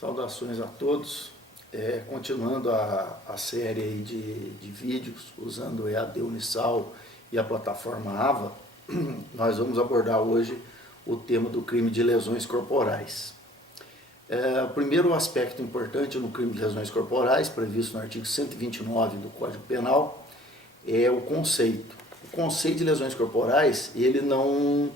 Saudações a todos. Continuando a série aí de vídeos usando o EAD Unisal e a plataforma AVA, nós vamos abordar hoje o tema do crime de lesões corporais. O primeiro aspecto importante no crime de lesões corporais, previsto no artigo 129 do Código Penal, é o conceito. O conceito de lesões corporais, ele não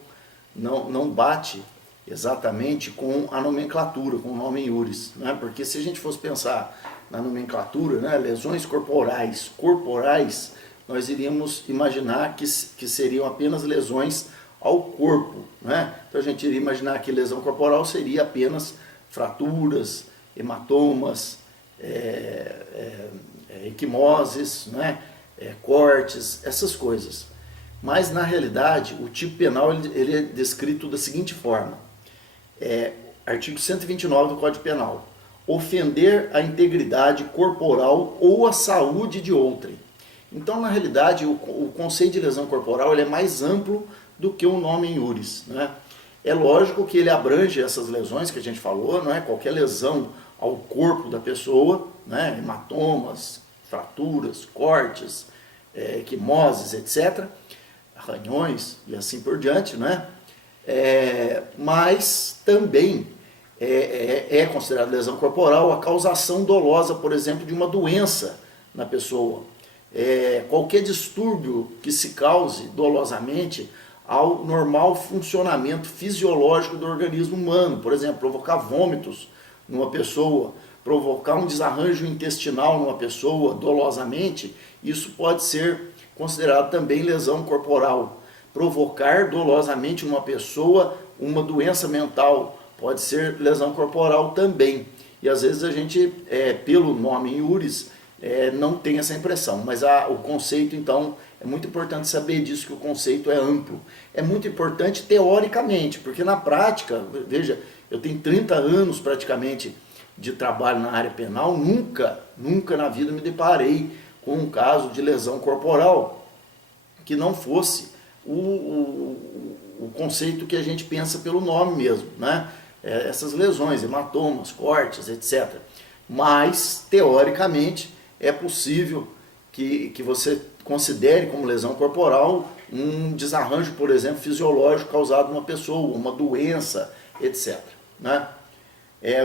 bate exatamente com a nomenclatura, com o nome iuris, né? Porque se a gente fosse pensar na nomenclatura, né, lesões corporais, nós iríamos imaginar que seriam apenas lesões ao corpo, né? Então a gente iria imaginar que lesão corporal seria apenas fraturas, hematomas, equimoses, né, cortes, essas coisas. Mas na realidade o tipo penal ele é descrito da seguinte forma. Artigo 129 do Código Penal: ofender a integridade corporal ou a saúde de outrem. Então, na realidade, o conceito de lesão corporal ele é mais amplo do que o nome iuris, né? É lógico que ele abrange essas lesões que a gente falou, não é? Qualquer lesão ao corpo da pessoa, né? Hematomas, fraturas, cortes, equimoses, etc., arranhões e assim por diante, né? Mas também é considerada lesão corporal a causação dolosa, por exemplo, de uma doença na pessoa. Qualquer distúrbio que se cause dolosamente ao normal funcionamento fisiológico do organismo humano, por exemplo, provocar vômitos numa pessoa, provocar um desarranjo intestinal numa pessoa dolosamente, isso pode ser considerado também lesão corporal. Provocar dolosamente numa pessoa uma doença mental pode ser lesão corporal também. E às vezes a gente, pelo nome iuris, não tem essa impressão. Mas o conceito, então, é muito importante saber disso, que o conceito é amplo. É muito importante teoricamente, porque na prática, veja, eu tenho 30 anos praticamente de trabalho na área penal, nunca na vida me deparei com um caso de lesão corporal que não fosse o conceito que a gente pensa pelo nome mesmo, né? Essas lesões, hematomas, cortes, etc. Mas, teoricamente, é possível que você considere como lesão corporal um desarranjo, por exemplo, fisiológico causado numa pessoa, uma doença, etc., né?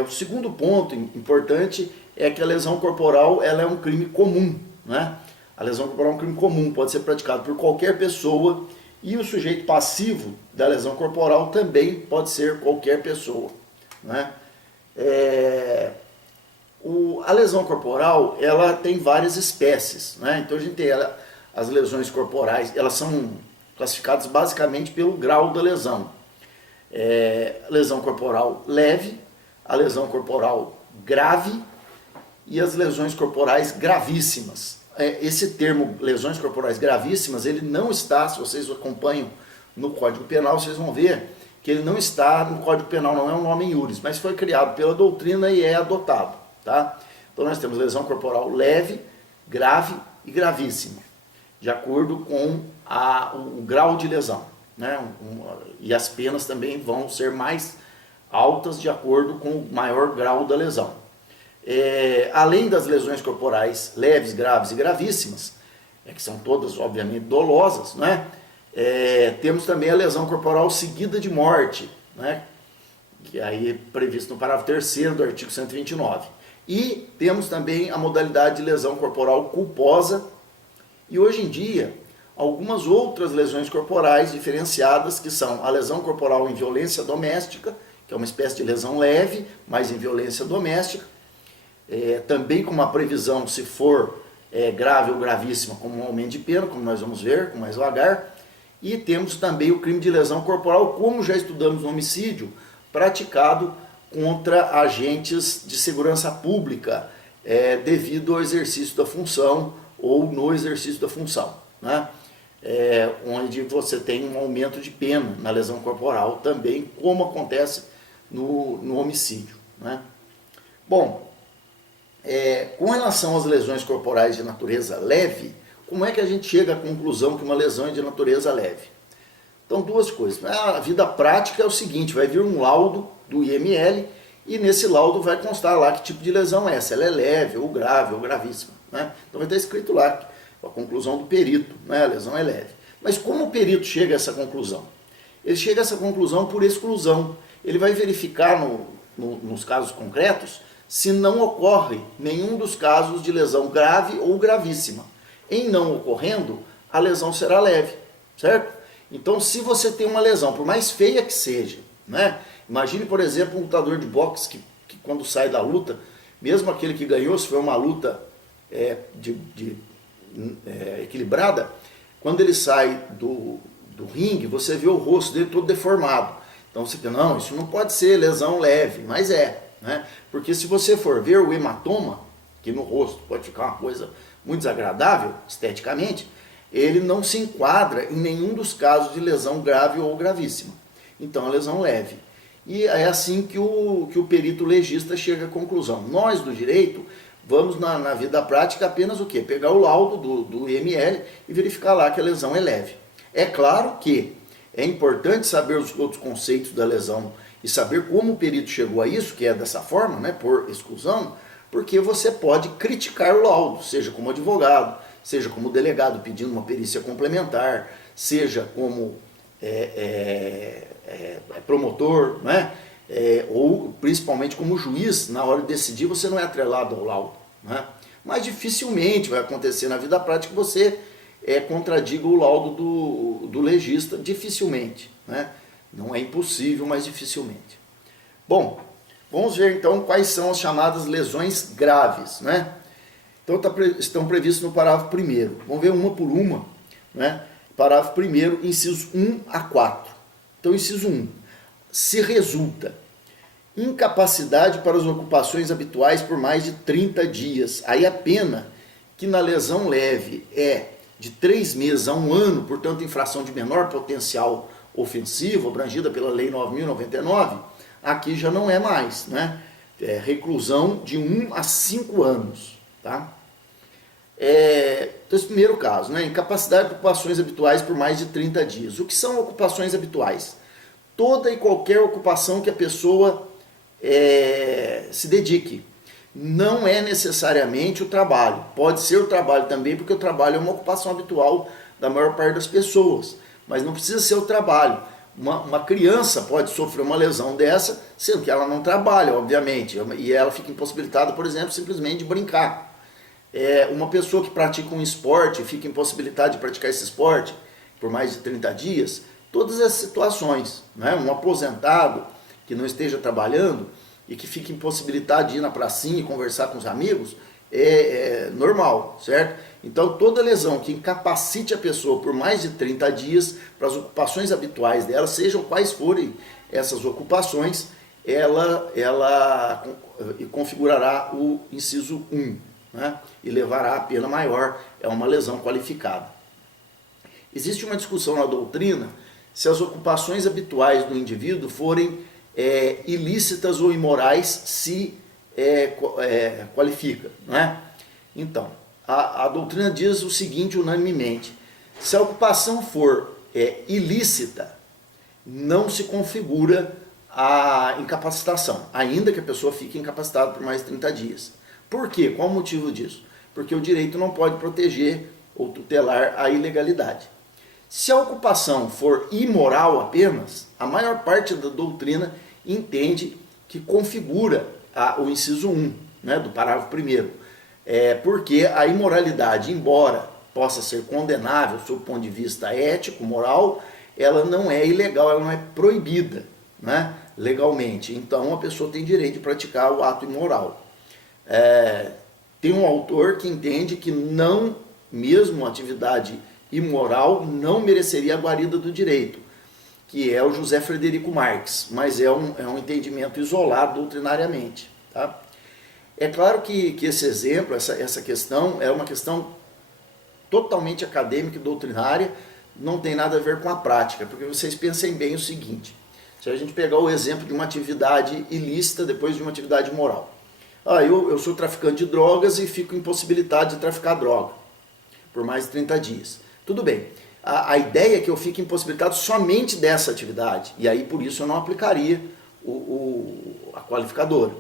O segundo ponto importante é que a lesão corporal ela é um crime comum, né? A lesão corporal é um crime comum, pode ser praticado por qualquer pessoa, e o sujeito passivo da lesão corporal também pode ser qualquer pessoa, né? A lesão corporal ela tem várias espécies, né? Então a gente tem as lesões corporais, elas são classificadas basicamente pelo grau da lesão. A lesão corporal leve, a lesão corporal grave e as lesões corporais gravíssimas. Esse termo, lesões corporais gravíssimas, ele não está, se vocês acompanham no Código Penal, vocês vão ver que ele não está no Código Penal, não é um nome iuris, mas foi criado pela doutrina e é adotado, tá? Então nós temos lesão corporal leve, grave e gravíssima, de acordo com o grau de lesão, né? E as penas também vão ser mais altas de acordo com o maior grau da lesão. Além das lesões corporais leves, graves e gravíssimas, que são todas obviamente dolosas, né? Temos também a lesão corporal seguida de morte, né? Que aí é previsto no parágrafo 3º do artigo 129. E temos também a modalidade de lesão corporal culposa e hoje em dia algumas outras lesões corporais diferenciadas, que são a lesão corporal em violência doméstica, que é uma espécie de lesão leve, mas em violência doméstica, também com uma previsão, se for grave ou gravíssima, como um aumento de pena, como nós vamos ver com mais vagar. E temos também o crime de lesão corporal, como já estudamos no homicídio, praticado contra agentes de segurança pública, devido ao exercício da função ou no exercício da função, né? Onde você tem um aumento de pena na lesão corporal também, como acontece no homicídio, né? Bom, com relação às lesões corporais de natureza leve, como é que a gente chega à conclusão que uma lesão é de natureza leve? Então, duas coisas. A vida prática é o seguinte: vai vir um laudo do IML e nesse laudo vai constar lá que tipo de lesão é, se ela é leve, ou grave, ou gravíssima, né? Então vai estar escrito lá a conclusão do perito, né? A lesão é leve. Mas como o perito chega a essa conclusão? Ele chega a essa conclusão por exclusão. Ele vai verificar nos casos concretos se não ocorre nenhum dos casos de lesão grave ou gravíssima. Em não ocorrendo, a lesão será leve, certo? Então, se você tem uma lesão, por mais feia que seja, né? Imagine, por exemplo, um lutador de boxe que quando sai da luta, mesmo aquele que ganhou, se for uma luta equilibrada, quando ele sai do ringue, você vê o rosto dele todo deformado. Então você pensa, não, isso não pode ser lesão leve, mas é, né? Porque se você for ver o hematoma, que no rosto pode ficar uma coisa muito desagradável, esteticamente, ele não se enquadra em nenhum dos casos de lesão grave ou gravíssima. Então é lesão leve. E é assim que o perito legista chega à conclusão. Nós, do direito, vamos na vida prática apenas o quê? Pegar o laudo do IML e verificar lá que a lesão é leve. É claro que é importante saber os outros conceitos da lesão e saber como o perito chegou a isso, que é dessa forma, né, por exclusão, porque você pode criticar o laudo, seja como advogado, seja como delegado pedindo uma perícia complementar, seja como promotor, né, ou principalmente como juiz, na hora de decidir você não é atrelado ao laudo, né? Mas dificilmente vai acontecer na vida prática que você contradiga o laudo do legista, dificilmente, né? Não é impossível, mas dificilmente. Bom, vamos ver então quais são as chamadas lesões graves, né? Então estão previstos no parágrafo 1º. Vamos ver uma por uma, né? Parágrafo 1º, incisos 1 a 4. Então, inciso 1. Se resulta incapacidade para as ocupações habituais por mais de 30 dias. Aí a pena, que na lesão leve é de 3 meses a 1 ano, portanto, infração de menor potencial ofensivo, abrangida pela Lei 9.099, aqui já não é mais, né? É reclusão de 1 a 5 anos, tá? Então, esse primeiro caso, né? Incapacidade de ocupações habituais por mais de 30 dias. O que são ocupações habituais? Toda e qualquer ocupação que a pessoa se dedique. Não é necessariamente o trabalho. Pode ser o trabalho também, porque o trabalho é uma ocupação habitual da maior parte das pessoas. Mas não precisa ser o trabalho. Uma criança pode sofrer uma lesão dessa, sendo que ela não trabalha, obviamente. E ela fica impossibilitada, por exemplo, simplesmente de brincar. Uma pessoa que pratica um esporte, fica impossibilitada de praticar esse esporte por mais de 30 dias, todas essas situações, né? Um aposentado que não esteja trabalhando e que fique impossibilitado de ir na pracinha e conversar com os amigos, é normal, certo? Então toda lesão que incapacite a pessoa por mais de 30 dias para as ocupações habituais dela, sejam quais forem essas ocupações, ela configurará o inciso 1, né? E levará a pena maior, é uma lesão qualificada. Existe uma discussão na doutrina se as ocupações habituais do indivíduo forem ilícitas ou imorais, se qualifica, né? Então, a doutrina diz o seguinte unanimemente: se a ocupação for ilícita, não se configura a incapacitação, ainda que a pessoa fique incapacitada por mais de 30 dias. Por quê? Qual o motivo disso? Porque o direito não pode proteger ou tutelar a ilegalidade. Se a ocupação for imoral apenas, a maior parte da doutrina entende que configura o inciso 1, né, do parágrafo 1º. Porque a imoralidade, embora possa ser condenável sob o ponto de vista ético, moral, ela não é ilegal, ela não é proibida, né, legalmente. Então a pessoa tem direito de praticar o ato imoral. Tem um autor que entende que não, mesmo a atividade imoral, não mereceria a guarida do direito, que é o José Frederico Marques, mas é um entendimento isolado doutrinariamente, tá? É claro que esse exemplo, essa questão, é uma questão totalmente acadêmica e doutrinária, não tem nada a ver com a prática, porque vocês pensem bem o seguinte: se a gente pegar o exemplo de uma atividade ilícita depois de uma atividade moral. Eu sou traficante de drogas e fico impossibilitado de traficar droga por mais de 30 dias. Tudo bem. A ideia é que eu fique impossibilitado somente dessa atividade, e aí por isso eu não aplicaria a qualificadora.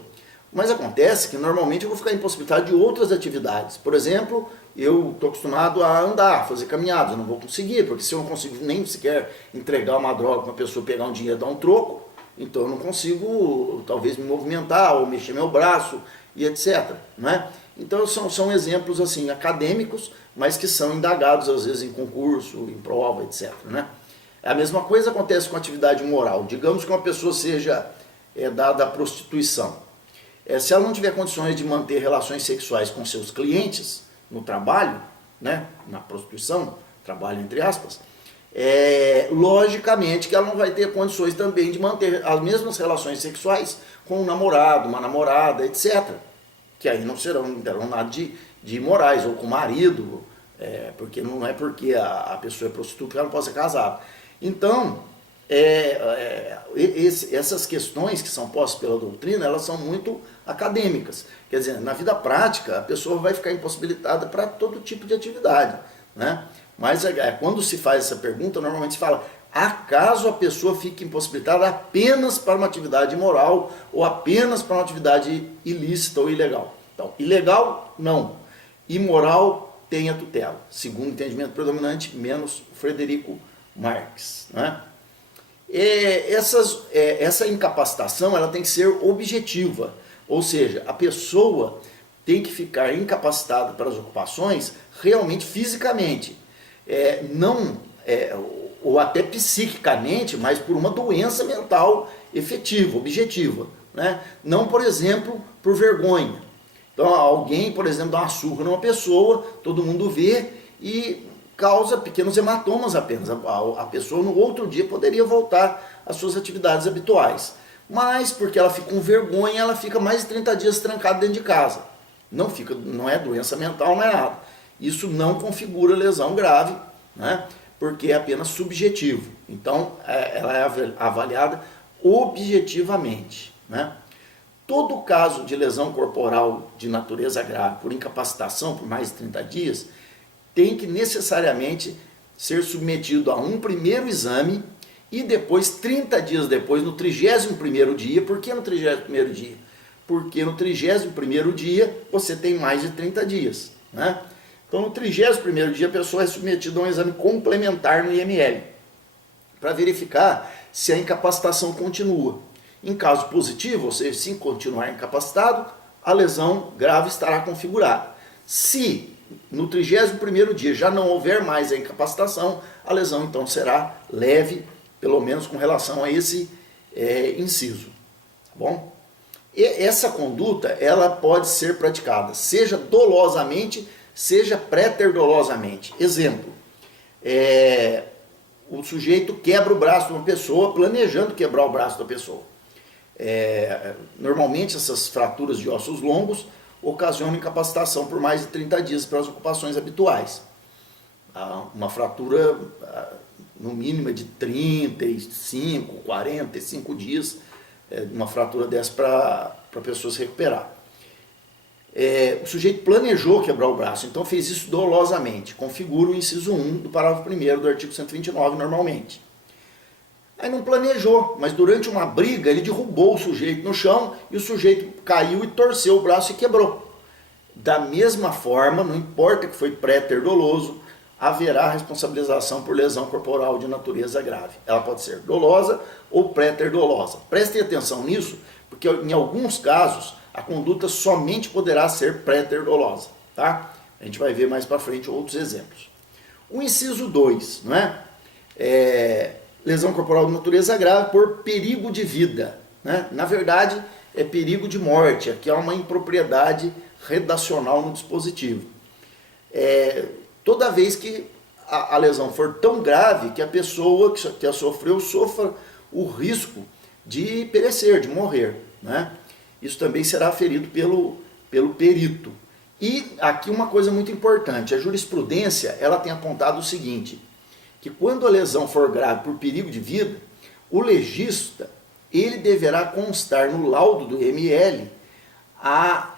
Mas acontece que normalmente eu vou ficar impossibilitado de outras atividades. Por exemplo, eu estou acostumado a andar, fazer caminhadas, eu não vou conseguir, porque se eu não consigo nem sequer entregar uma droga para uma pessoa pegar um dinheiro e dar um troco, então eu não consigo talvez me movimentar ou mexer meu braço e etc. Né? Então são exemplos assim acadêmicos, mas que são indagados às vezes em concurso, em prova, etc. Né? A mesma coisa acontece com a atividade moral. Digamos que uma pessoa seja dada à prostituição. Se ela não tiver condições de manter relações sexuais com seus clientes no trabalho, né, na prostituição, trabalho entre aspas, logicamente que ela não vai ter condições também de manter as mesmas relações sexuais com um namorado, uma namorada, etc. Que aí não terão nada de imorais, ou com o marido, porque não é porque a pessoa é prostituta que ela não pode ser casada. Então, essas questões que são postas pela doutrina, elas são muito acadêmicas. Quer dizer, na vida prática, a pessoa vai ficar impossibilitada para todo tipo de atividade. Né? Mas quando se faz essa pergunta, normalmente se fala, acaso a pessoa fique impossibilitada apenas para uma atividade imoral ou apenas para uma atividade ilícita ou ilegal? Então, ilegal, não. Imoral, tem a tutela. Segundo o entendimento predominante, menos Frederico Marx. Né? Essa incapacitação ela tem que ser objetiva, ou seja, a pessoa tem que ficar incapacitada para as ocupações realmente fisicamente, ou até psiquicamente, mas por uma doença mental efetiva, objetiva. Né? Não, por exemplo, por vergonha. Então alguém, por exemplo, dá uma surra numa pessoa, todo mundo vê e causa pequenos hematomas apenas. A pessoa no outro dia poderia voltar às suas atividades habituais. Mas porque ela fica com vergonha, ela fica mais de 30 dias trancada dentro de casa. Não é doença mental, não é nada. Isso não configura lesão grave, né? Porque é apenas subjetivo. Então, ela é avaliada objetivamente. Né? Todo caso de lesão corporal de natureza grave por incapacitação por mais de 30 dias tem que necessariamente ser submetido a um primeiro exame e depois, 30 dias depois, no 31º dia. Por que no 31º dia? Porque no 31º dia você tem mais de 30 dias. Né? Então, no 31º dia, a pessoa é submetida a um exame complementar no IML, para verificar se a incapacitação continua. Em caso positivo, ou seja, se continuar incapacitado, a lesão grave estará configurada. Se no 31º dia já não houver mais a incapacitação, a lesão então será leve, pelo menos com relação a esse inciso. Tá bom? E essa conduta ela pode ser praticada, seja dolosamente, seja preter-dolosamente. Exemplo, o sujeito quebra o braço de uma pessoa, planejando quebrar o braço da pessoa. Normalmente essas fraturas de ossos longos ocasionam incapacitação por mais de 30 dias para as ocupações habituais. Uma fratura no mínimo de 35, 45 dias, uma fratura dessa para a pessoa se recuperar. O sujeito planejou quebrar o braço, então fez isso dolosamente, configura o inciso 1 do parágrafo 1º do artigo 129 normalmente. Aí não planejou, mas durante uma briga ele derrubou o sujeito no chão e o sujeito caiu e torceu o braço e quebrou. Da mesma forma, não importa que foi pré-doloso, haverá responsabilização por lesão corporal de natureza grave. Ela pode ser dolosa ou pré-dolosa. Prestem atenção nisso, porque em alguns casos a conduta somente poderá ser pré-dolosa. Tá? A gente vai ver mais para frente outros exemplos. O inciso 2, não é? Lesão corporal de natureza grave por perigo de vida. Né? Na verdade, é perigo de morte, aqui há uma impropriedade redacional no dispositivo. Toda vez que a lesão for tão grave que a pessoa que a sofreu sofra o risco de perecer, de morrer. Né? Isso também será aferido pelo perito. E aqui uma coisa muito importante, a jurisprudência ela tem apontado o seguinte, que quando a lesão for grave por perigo de vida, o legista ele deverá constar no laudo do ML a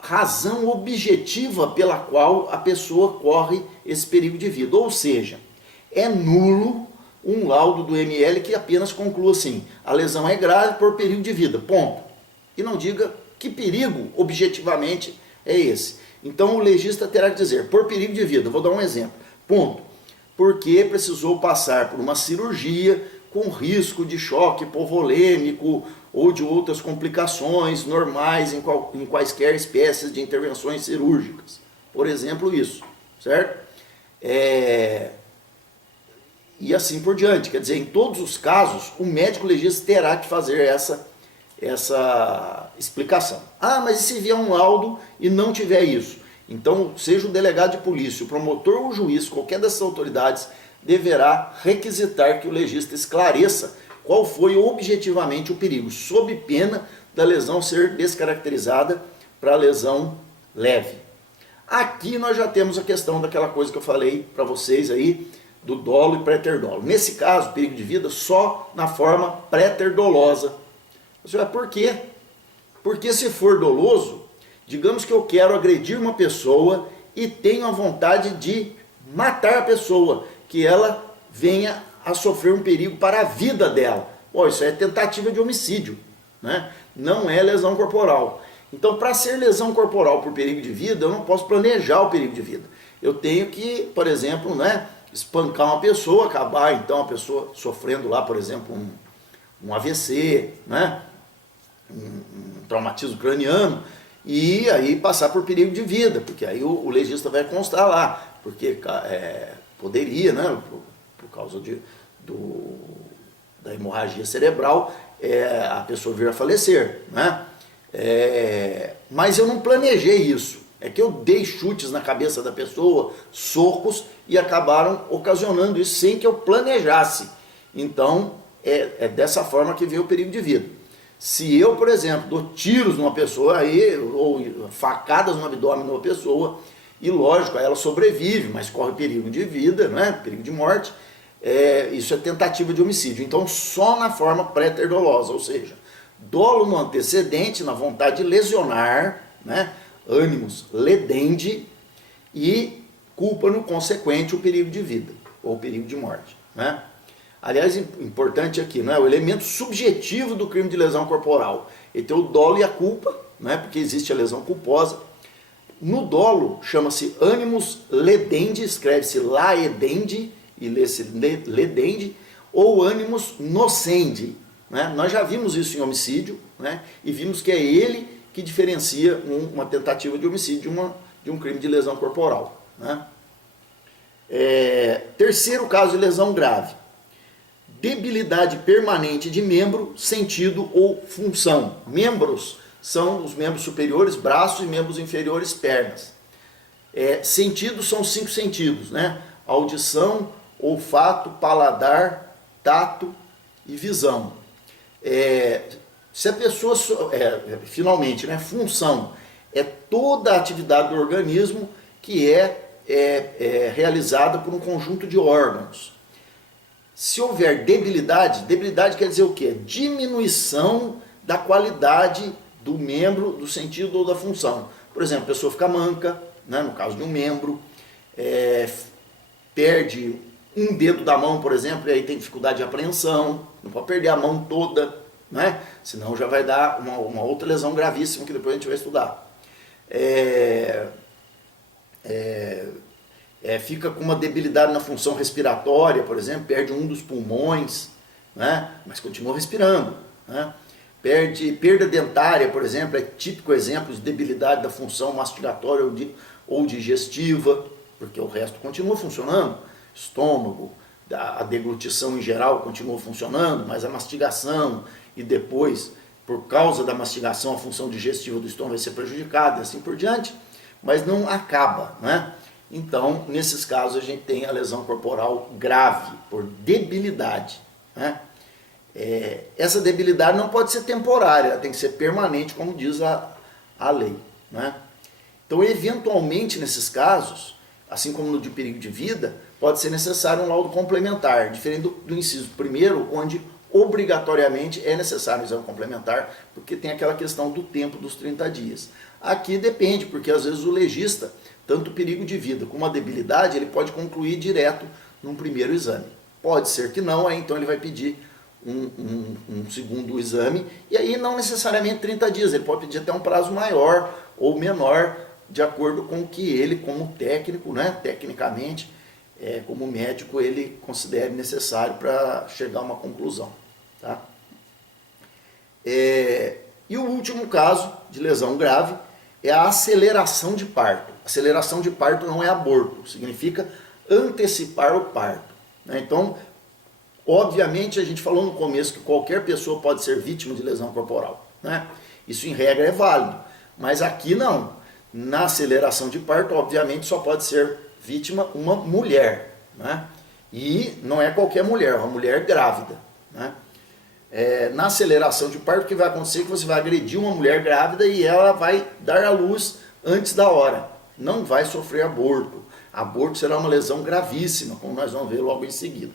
razão objetiva pela qual a pessoa corre esse perigo de vida. Ou seja, é nulo um laudo do ML que apenas conclua assim: a lesão é grave por perigo de vida, ponto. E não diga que perigo objetivamente é esse. Então o legista terá que dizer, por perigo de vida, vou dar um exemplo, ponto, porque precisou passar por uma cirurgia com risco de choque hipovolêmico ou de outras complicações normais em quaisquer espécies de intervenções cirúrgicas. Por exemplo, isso, certo? E assim por diante. Quer dizer, em todos os casos, o médico legista terá que fazer essa explicação. Ah, mas e se vier um laudo e não tiver isso? Então, seja o delegado de polícia, o promotor ou o juiz, qualquer dessas autoridades, deverá requisitar que o legista esclareça qual foi objetivamente o perigo, sob pena da lesão ser descaracterizada para lesão leve. Aqui nós já temos a questão daquela coisa que eu falei para vocês aí, do dolo e préter-dolo. Nesse caso, perigo de vida só na forma préter-dolosa. Você vai, por quê? Porque se for doloso, digamos que eu quero agredir uma pessoa e tenho a vontade de matar a pessoa, que ela venha a sofrer um perigo para a vida dela. Pô, isso é tentativa de homicídio, né? Não é lesão corporal. Então, para ser lesão corporal por perigo de vida, eu não posso planejar o perigo de vida. Eu tenho que, por exemplo, né, espancar uma pessoa, acabar então a pessoa sofrendo lá, por exemplo, um AVC, né, um traumatismo craniano, e aí passar por perigo de vida, porque aí o legista vai constar lá, porque poderia, né, por causa da hemorragia cerebral, a pessoa vir a falecer, né? Mas eu não planejei isso, é que eu dei chutes na cabeça da pessoa, socos, e acabaram ocasionando isso sem que eu planejasse. Então é dessa forma que vem o perigo de vida. Se eu, por exemplo, dou tiros numa pessoa aí, ou facadas no abdômen de uma pessoa, e lógico, ela sobrevive, mas corre perigo de vida, né? Perigo de morte, isso é tentativa de homicídio. Então só na forma préter-dolosa, ou seja, dolo no antecedente, na vontade de lesionar, né? Ânimos ledendi, e culpa no consequente o perigo de vida, ou perigo de morte, né? Aliás, importante aqui, né? O elemento subjetivo do crime de lesão corporal. Ele tem o dolo e a culpa, né? Porque existe a lesão culposa. No dolo, chama-se animus ledendi, escreve-se laedendi, e lê-se ledendi, ou animus nocendi, né? Nós já vimos isso em homicídio, né? E vimos que é ele que diferencia uma tentativa de homicídio de um crime de lesão corporal, né? Terceiro caso de lesão grave: debilidade permanente de membro, sentido ou função. Membros são os membros superiores, braços, e membros inferiores, pernas. Sentidos são 5 sentidos, né? Audição, olfato, paladar, tato e visão. Se a pessoa, finalmente, né, função é toda a atividade do organismo que é realizada por um conjunto de órgãos. Se houver debilidade, debilidade quer dizer o quê? Diminuição da qualidade do membro, do sentido ou da função. Por exemplo, a pessoa fica manca, né, no caso de um membro, perde um dedo da mão, por exemplo, e aí tem dificuldade de apreensão, não pode perder a mão toda, né? Senão já vai dar uma outra lesão gravíssima que depois a gente vai estudar. Fica com uma debilidade na função respiratória, por exemplo, perde um dos pulmões, né? Mas continua respirando, né? Perda dentária, por exemplo, é típico exemplo de debilidade da função mastigatória ou digestiva, porque o resto continua funcionando, estômago, a deglutição em geral continua funcionando, mas a mastigação e depois, por causa da mastigação, a função digestiva do estômago vai ser prejudicada e assim por diante, mas não acaba, né? Então, nesses casos, a gente tem a lesão corporal grave, por debilidade, né? Essa debilidade não pode ser temporária, ela tem que ser permanente, como diz a lei, né? Então, eventualmente, nesses casos, assim como no de perigo de vida, pode ser necessário um laudo complementar, diferente do inciso primeiro, onde obrigatoriamente é necessário um exame complementar, porque tem aquela questão do tempo dos 30 dias. Aqui depende, porque às vezes o legista, tanto o perigo de vida como a debilidade, ele pode concluir direto num primeiro exame, Pode ser que não, aí então ele vai pedir um segundo exame, e aí não necessariamente 30 dias, ele pode pedir até um prazo maior ou menor, de acordo com o que ele, como técnico, né, tecnicamente, como médico, ele considere necessário para chegar a uma conclusão. Tá? E o último caso de lesão grave é a aceleração de parto. Aceleração de parto não é aborto, significa antecipar o parto. Né? Então, obviamente, a gente falou no começo que qualquer pessoa pode ser vítima de lesão corporal. Né? Isso, em regra, é válido. Mas aqui não. Na aceleração de parto, obviamente, só pode ser vítima uma mulher. Né? E não é qualquer mulher, é uma mulher grávida. Né? Na aceleração de parto, o que vai acontecer é que você vai agredir uma mulher grávida e ela vai dar à luz antes da hora. Não vai sofrer aborto. Aborto será uma lesão gravíssima, como nós vamos ver logo em seguida.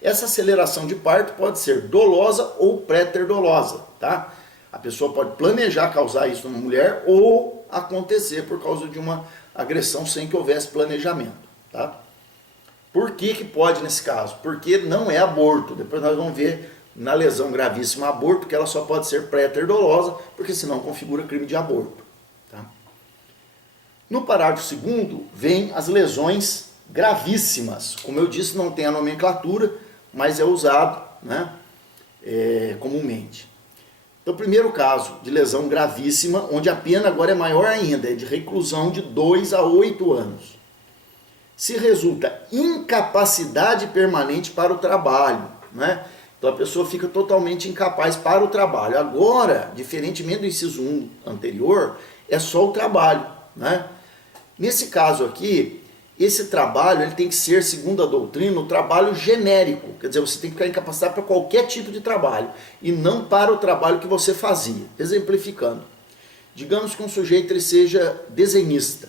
Essa aceleração de parto pode ser dolosa ou pré-ter-dolosa, tá? A pessoa pode planejar causar isso numa mulher ou acontecer por causa de uma agressão sem que houvesse planejamento, tá? Por que pode nesse caso? Porque não é aborto. Depois nós vamos ver na lesão gravíssima aborto que ela só pode ser pré-ter-dolosa, porque senão configura crime de aborto, tá? No parágrafo 2º vem as lesões gravíssimas. Como eu disse, não tem a nomenclatura, mas é usado, né, comumente. Então, o primeiro caso de lesão gravíssima, onde a pena agora é maior ainda, é de reclusão de 2 a 8 anos. Se resulta incapacidade permanente para o trabalho, né? Então a pessoa fica totalmente incapaz para o trabalho. Agora, diferentemente do inciso 1 anterior, é só o trabalho, né? Nesse caso aqui, esse trabalho ele tem que ser, segundo a doutrina, um trabalho genérico. Quer dizer, você tem que ficar incapacitado para qualquer tipo de trabalho e não para o trabalho que você fazia. Exemplificando, digamos que um sujeito ele seja desenhista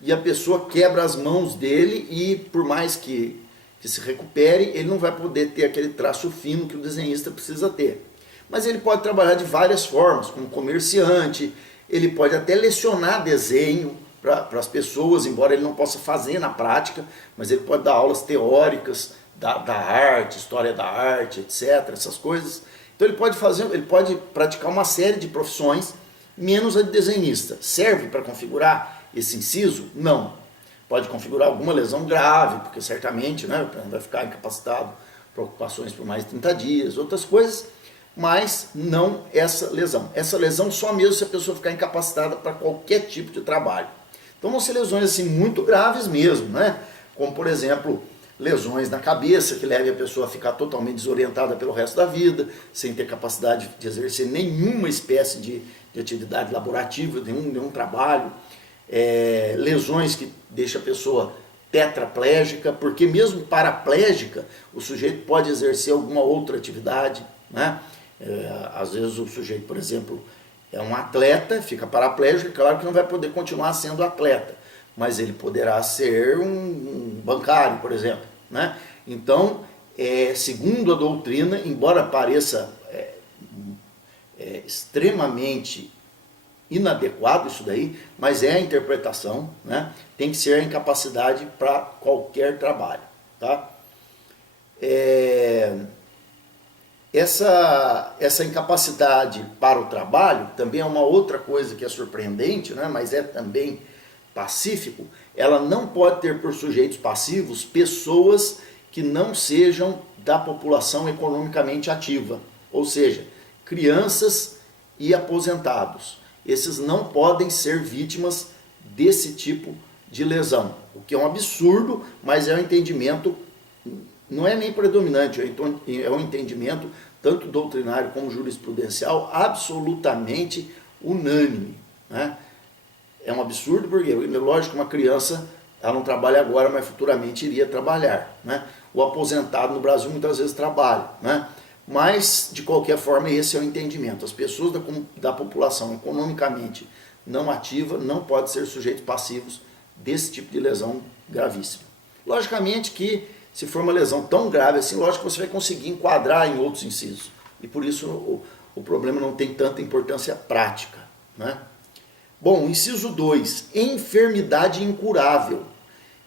e a pessoa quebra as mãos dele e por mais que se recupere, ele não vai poder ter aquele traço fino que o desenhista precisa ter. Mas ele pode trabalhar de várias formas, como comerciante, ele pode até lecionar desenho para as pessoas, embora ele não possa fazer na prática, mas ele pode dar aulas teóricas da arte, história da arte, etc., essas coisas. Então ele pode praticar uma série de profissões, menos a de desenhista. Serve para configurar esse inciso? Não. Pode configurar alguma lesão grave, porque certamente, né, vai ficar incapacitado para ocupações por mais de 30 dias, outras coisas, mas não essa lesão. Essa lesão só mesmo se a pessoa ficar incapacitada para qualquer tipo de trabalho. Então vão ser lesões assim, muito graves mesmo, né? Como, por exemplo, lesões na cabeça, que levem a pessoa a ficar totalmente desorientada pelo resto da vida, sem ter capacidade de exercer nenhuma espécie de atividade laborativa, nenhum trabalho. Lesões que deixam a pessoa tetraplégica, porque mesmo paraplégica, o sujeito pode exercer alguma outra atividade, né? Às vezes o sujeito, por exemplo, é um atleta, fica paraplégico, claro que não vai poder continuar sendo atleta, mas ele poderá ser um bancário, por exemplo, né? Então, segundo a doutrina, embora pareça extremamente inadequado isso daí, mas é a interpretação, né? Tem que ser a incapacidade para qualquer trabalho, tá? Essa incapacidade para o trabalho também é uma outra coisa que é surpreendente, né? Mas é também pacífico. Ela não pode ter por sujeitos passivos pessoas que não sejam da população economicamente ativa, ou seja, crianças e aposentados. Esses não podem ser vítimas desse tipo de lesão, o que é um absurdo, mas é um entendimento, não é nem predominante, é um entendimento tanto doutrinário como jurisprudencial absolutamente unânime, né? É um absurdo porque, lógico, uma criança ela não trabalha agora, mas futuramente iria trabalhar, né? O aposentado no Brasil muitas vezes trabalha, né? Mas, de qualquer forma, esse é o entendimento. As pessoas da população economicamente não ativa não podem ser sujeitos passivos desse tipo de lesão gravíssima. Logicamente que, se for uma lesão tão grave assim, lógico que você vai conseguir enquadrar em outros incisos. E por isso o problema não tem tanta importância prática, né? Bom, inciso 2, enfermidade incurável.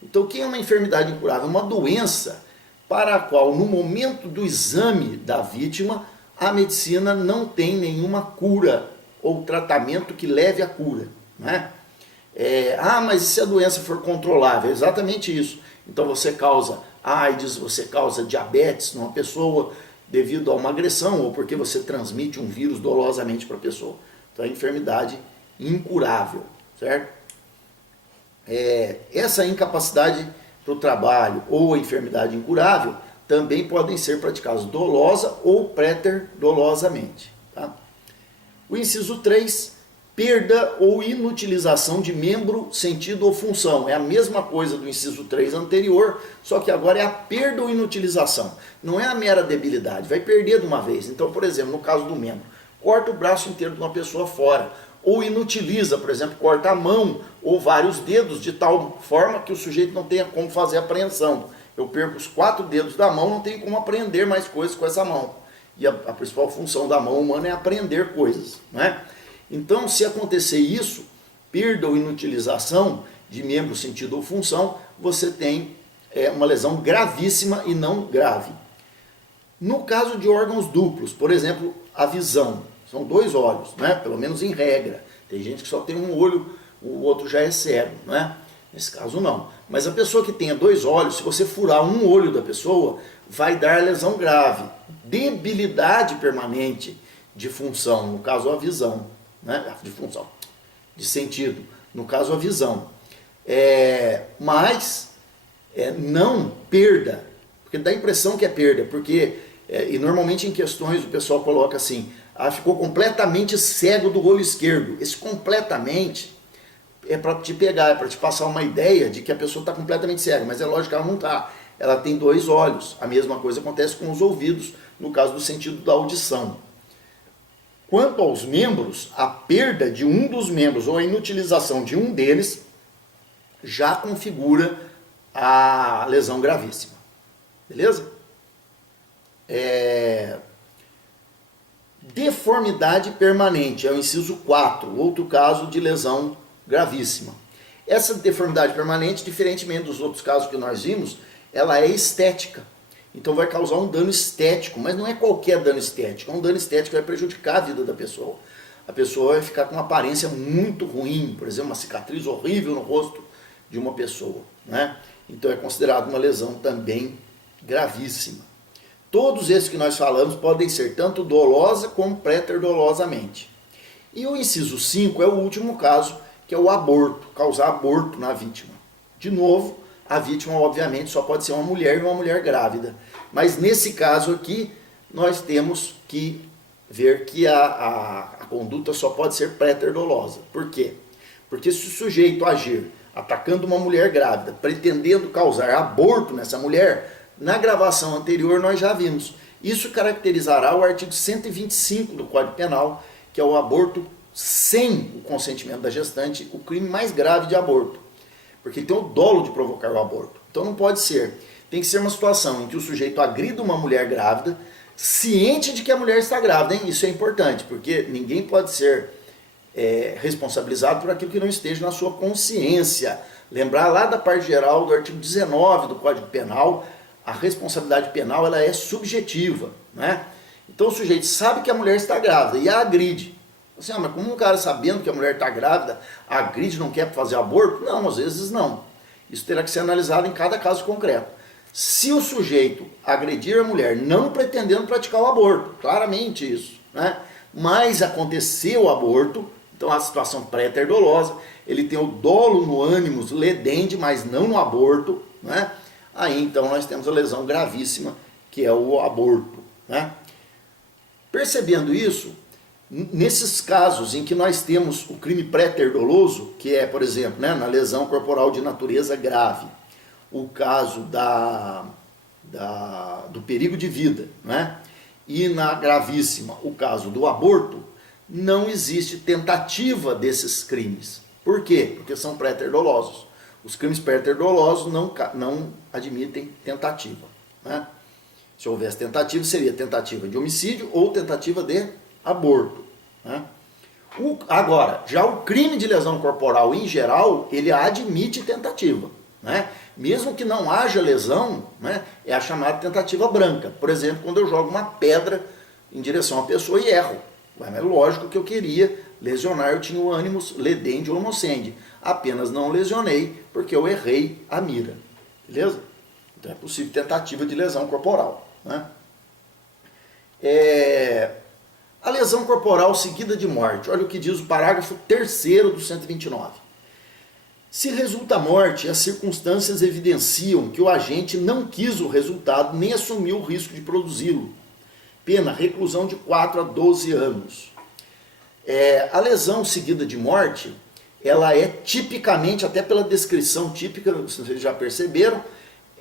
Então, o que é uma enfermidade incurável? Uma doença para a qual, no momento do exame da vítima, a medicina não tem nenhuma cura ou tratamento que leve à cura, né? Mas e se a doença for controlável? É exatamente isso. Então você causa AIDS, você causa diabetes numa pessoa devido a uma agressão ou porque você transmite um vírus dolosamente para a pessoa. Então é enfermidade incurável, certo? Essa incapacidade para o trabalho ou a enfermidade incurável também podem ser praticados dolosa ou preter-dolosamente. Tá? O inciso 3, perda ou inutilização de membro, sentido ou função. É a mesma coisa do inciso 3 anterior, só que agora é a perda ou inutilização. Não é a mera debilidade, vai perder de uma vez. Então, por exemplo, no caso do membro, corta o braço inteiro de uma pessoa fora, ou inutiliza, por exemplo, corta a mão ou vários dedos de tal forma que o sujeito não tenha como fazer apreensão. Eu perco os 4 dedos da mão, não tenho como apreender mais coisas com essa mão. E a principal função da mão humana é apreender coisas, não é? Então, se acontecer isso, perda ou inutilização de membro, sentido ou função, você tem uma lesão gravíssima e não grave. No caso de órgãos duplos, por exemplo, a visão, são 2 olhos, né? Pelo menos em regra. Tem gente que só tem um olho, o outro já é cego, né? Nesse caso não. Mas a pessoa que tenha 2 olhos, se você furar um olho da pessoa, vai dar lesão grave. Debilidade permanente de função, no caso a visão. Né? De função, de sentido, no caso a visão. Mas não perda, porque dá a impressão que é perda, porque, e normalmente em questões o pessoal coloca assim, ficou completamente cego do olho esquerdo. Esse completamente é para te pegar, é para te passar uma ideia de que a pessoa está completamente cega, mas é lógico que ela não está. Ela tem 2 olhos. A mesma coisa acontece com os ouvidos, no caso do sentido da audição. Quanto aos membros, a perda de um dos membros ou a inutilização de um deles já configura a lesão gravíssima. Beleza? Deformidade permanente é o inciso 4, outro caso de lesão gravíssima. Essa deformidade permanente, diferentemente dos outros casos que nós vimos, ela é estética. Então vai causar um dano estético, mas não é qualquer dano estético, é um dano estético que vai prejudicar a vida da pessoa. A pessoa vai ficar com uma aparência muito ruim, por exemplo, uma cicatriz horrível no rosto de uma pessoa, né? Então é considerado uma lesão também gravíssima. Todos esses que nós falamos podem ser tanto dolosa como preter-dolosamente. E o inciso 5 é o último caso, que é o aborto, causar aborto na vítima. De novo, a vítima, obviamente, só pode ser uma mulher e uma mulher grávida. Mas nesse caso aqui, nós temos que ver que a conduta só pode ser preter-dolosa. Por quê? Porque se o sujeito agir atacando uma mulher grávida, pretendendo causar aborto nessa mulher, na gravação anterior nós já vimos. Isso caracterizará o artigo 125 do Código Penal, que é o aborto sem o consentimento da gestante, o crime mais grave de aborto. Porque ele tem o dolo de provocar o aborto. Então não pode ser. Tem que ser uma situação em que o sujeito agrida uma mulher grávida, ciente de que a mulher está grávida, hein? Isso é importante, porque ninguém pode ser responsabilizado por aquilo que não esteja na sua consciência. Lembrar lá da parte geral do artigo 19 do Código Penal, a responsabilidade penal ela é subjetiva, né? Então o sujeito sabe que a mulher está grávida e a agride. Assim, mas como um cara sabendo que a mulher está grávida, agride, não quer fazer aborto? Não, às vezes não. Isso terá que ser analisado em cada caso concreto. Se o sujeito agredir a mulher não pretendendo praticar o aborto, claramente isso, né? Mas aconteceu o aborto, então a situação preter-dolosa, ele tem o dolo no ânimos ledende, mas não no aborto, né? Aí então nós temos a lesão gravíssima, que é o aborto, né? Percebendo isso, nesses casos em que nós temos o crime preter-doloso, que é, por exemplo, né, na lesão corporal de natureza grave, o caso do perigo de vida, né, e na gravíssima, o caso do aborto, não existe tentativa desses crimes. Por quê? Porque são preter-dolosos. Os crimes preter-dolosos não admitem tentativa, né? Se houvesse tentativa, seria tentativa de homicídio ou tentativa de aborto, né? Agora, já o crime de lesão corporal em geral, ele admite tentativa, né? Mesmo que não haja lesão, né, é a chamada tentativa branca. Por exemplo, quando eu jogo uma pedra em direção à pessoa e erro. É lógico que eu queria lesionar, eu tinha o ânimos ledende ou nocende. Apenas não lesionei porque eu errei a mira. Beleza? Então é possível tentativa de lesão corporal, né? A lesão corporal seguida de morte. Olha o que diz o parágrafo 3º do 129. Se resulta a morte, as circunstâncias evidenciam que o agente não quis o resultado nem assumiu o risco de produzi-lo. Pena, reclusão de 4 a 12 anos. A lesão seguida de morte, ela é tipicamente, até pela descrição típica, vocês já perceberam,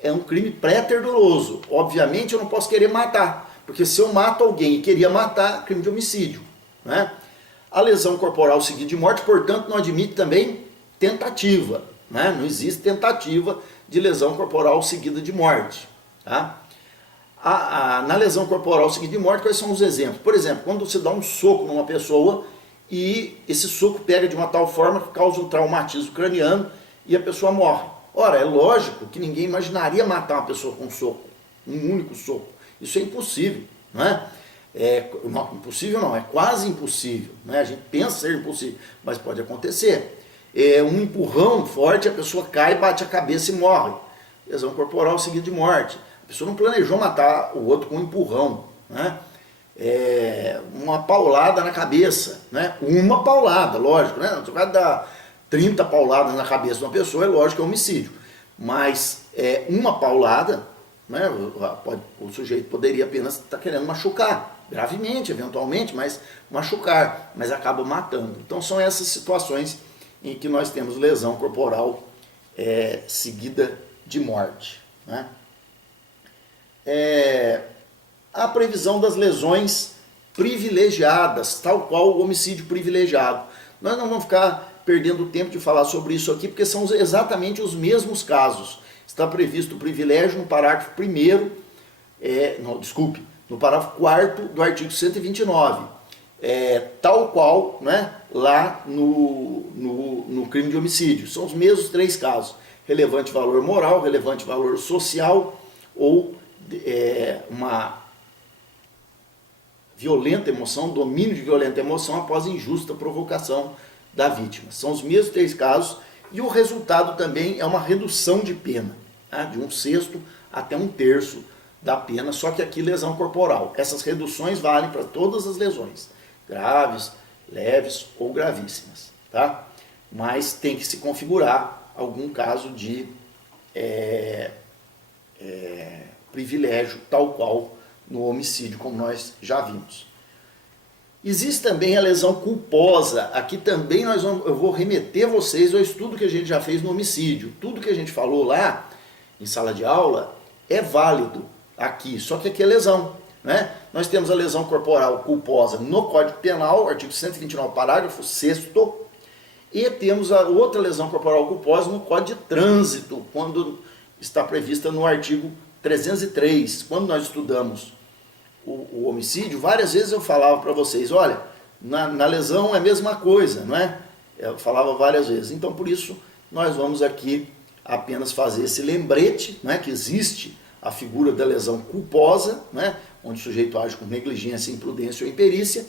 é um crime pré-terdoloso. Obviamente eu não posso querer matar, porque se eu mato alguém e queria matar, crime de homicídio, né? A lesão corporal seguida de morte, portanto, não admite também tentativa, né? Não existe tentativa de lesão corporal seguida de morte, tá? Na lesão corporal seguida de morte, quais são os exemplos? Por exemplo, quando você dá um soco numa pessoa e esse soco pega de uma tal forma que causa um traumatismo craniano e a pessoa morre. Ora, é lógico que ninguém imaginaria matar uma pessoa com um soco, um único soco. Isso é impossível, não é? Impossível não, é quase impossível, né? A gente pensa ser impossível, mas pode acontecer. Um empurrão forte, a pessoa cai, bate a cabeça e morre. Lesão corporal seguida de morte. A pessoa não planejou matar o outro com um empurrão, né? Uma paulada na cabeça, né? Uma paulada, lógico, né? Se vai dar 30 pauladas na cabeça de uma pessoa, é lógico que é homicídio. Mas uma paulada, né? O sujeito poderia apenas estar querendo machucar, gravemente, eventualmente, mas machucar, mas acaba matando. Então são essas situações em que nós temos lesão corporal seguida de morte, né? A previsão das lesões privilegiadas, tal qual o homicídio privilegiado. Nós não vamos ficar perdendo tempo de falar sobre isso aqui, porque são exatamente os mesmos casos. Está previsto o privilégio no parágrafo 1º, no parágrafo 4º do artigo 129, tal qual, né, lá no crime de homicídio. São os mesmos 3 casos: relevante valor moral, relevante valor social ou uma violenta emoção, domínio de violenta emoção após injusta provocação da vítima. São os mesmos 3 casos e o resultado também é uma redução de pena, tá? De 1/6 até 1/3 da pena, só que aqui lesão corporal. Essas reduções valem para todas as lesões, graves, leves ou gravíssimas, tá? Mas tem que se configurar algum caso de privilégio, tal qual no homicídio, como nós já vimos. Existe também a lesão culposa. Aqui também eu vou remeter vocês ao estudo que a gente já fez no homicídio. Tudo que a gente falou lá em sala de aula é válido aqui, só que aqui é lesão, né? Nós temos a lesão corporal culposa no Código Penal, artigo 129, parágrafo 6º, e temos a outra lesão corporal culposa no Código de Trânsito, quando está prevista no artigo 303. Quando nós estudamos o homicídio, várias vezes eu falava para vocês, olha, na lesão é a mesma coisa, não é? Eu falava várias vezes. Então, por isso, nós vamos aqui apenas fazer esse lembrete, né, que existe a figura da lesão culposa, né, onde o sujeito age com negligência, imprudência ou imperícia,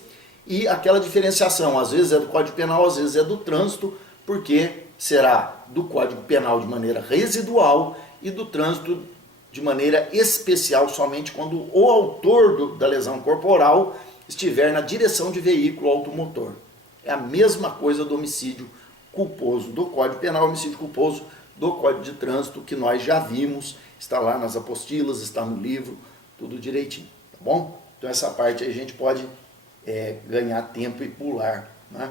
e aquela diferenciação, às vezes é do Código Penal, às vezes é do Trânsito, porque será do Código Penal de maneira residual e do Trânsito de maneira especial somente quando o autor da lesão corporal estiver na direção de veículo automotor. É a mesma coisa do homicídio culposo do Código Penal, homicídio culposo do Código de Trânsito, que nós já vimos, está lá nas apostilas, está no livro, tudo direitinho, tá bom? Então essa parte aí a gente pode ganhar tempo e pular, né?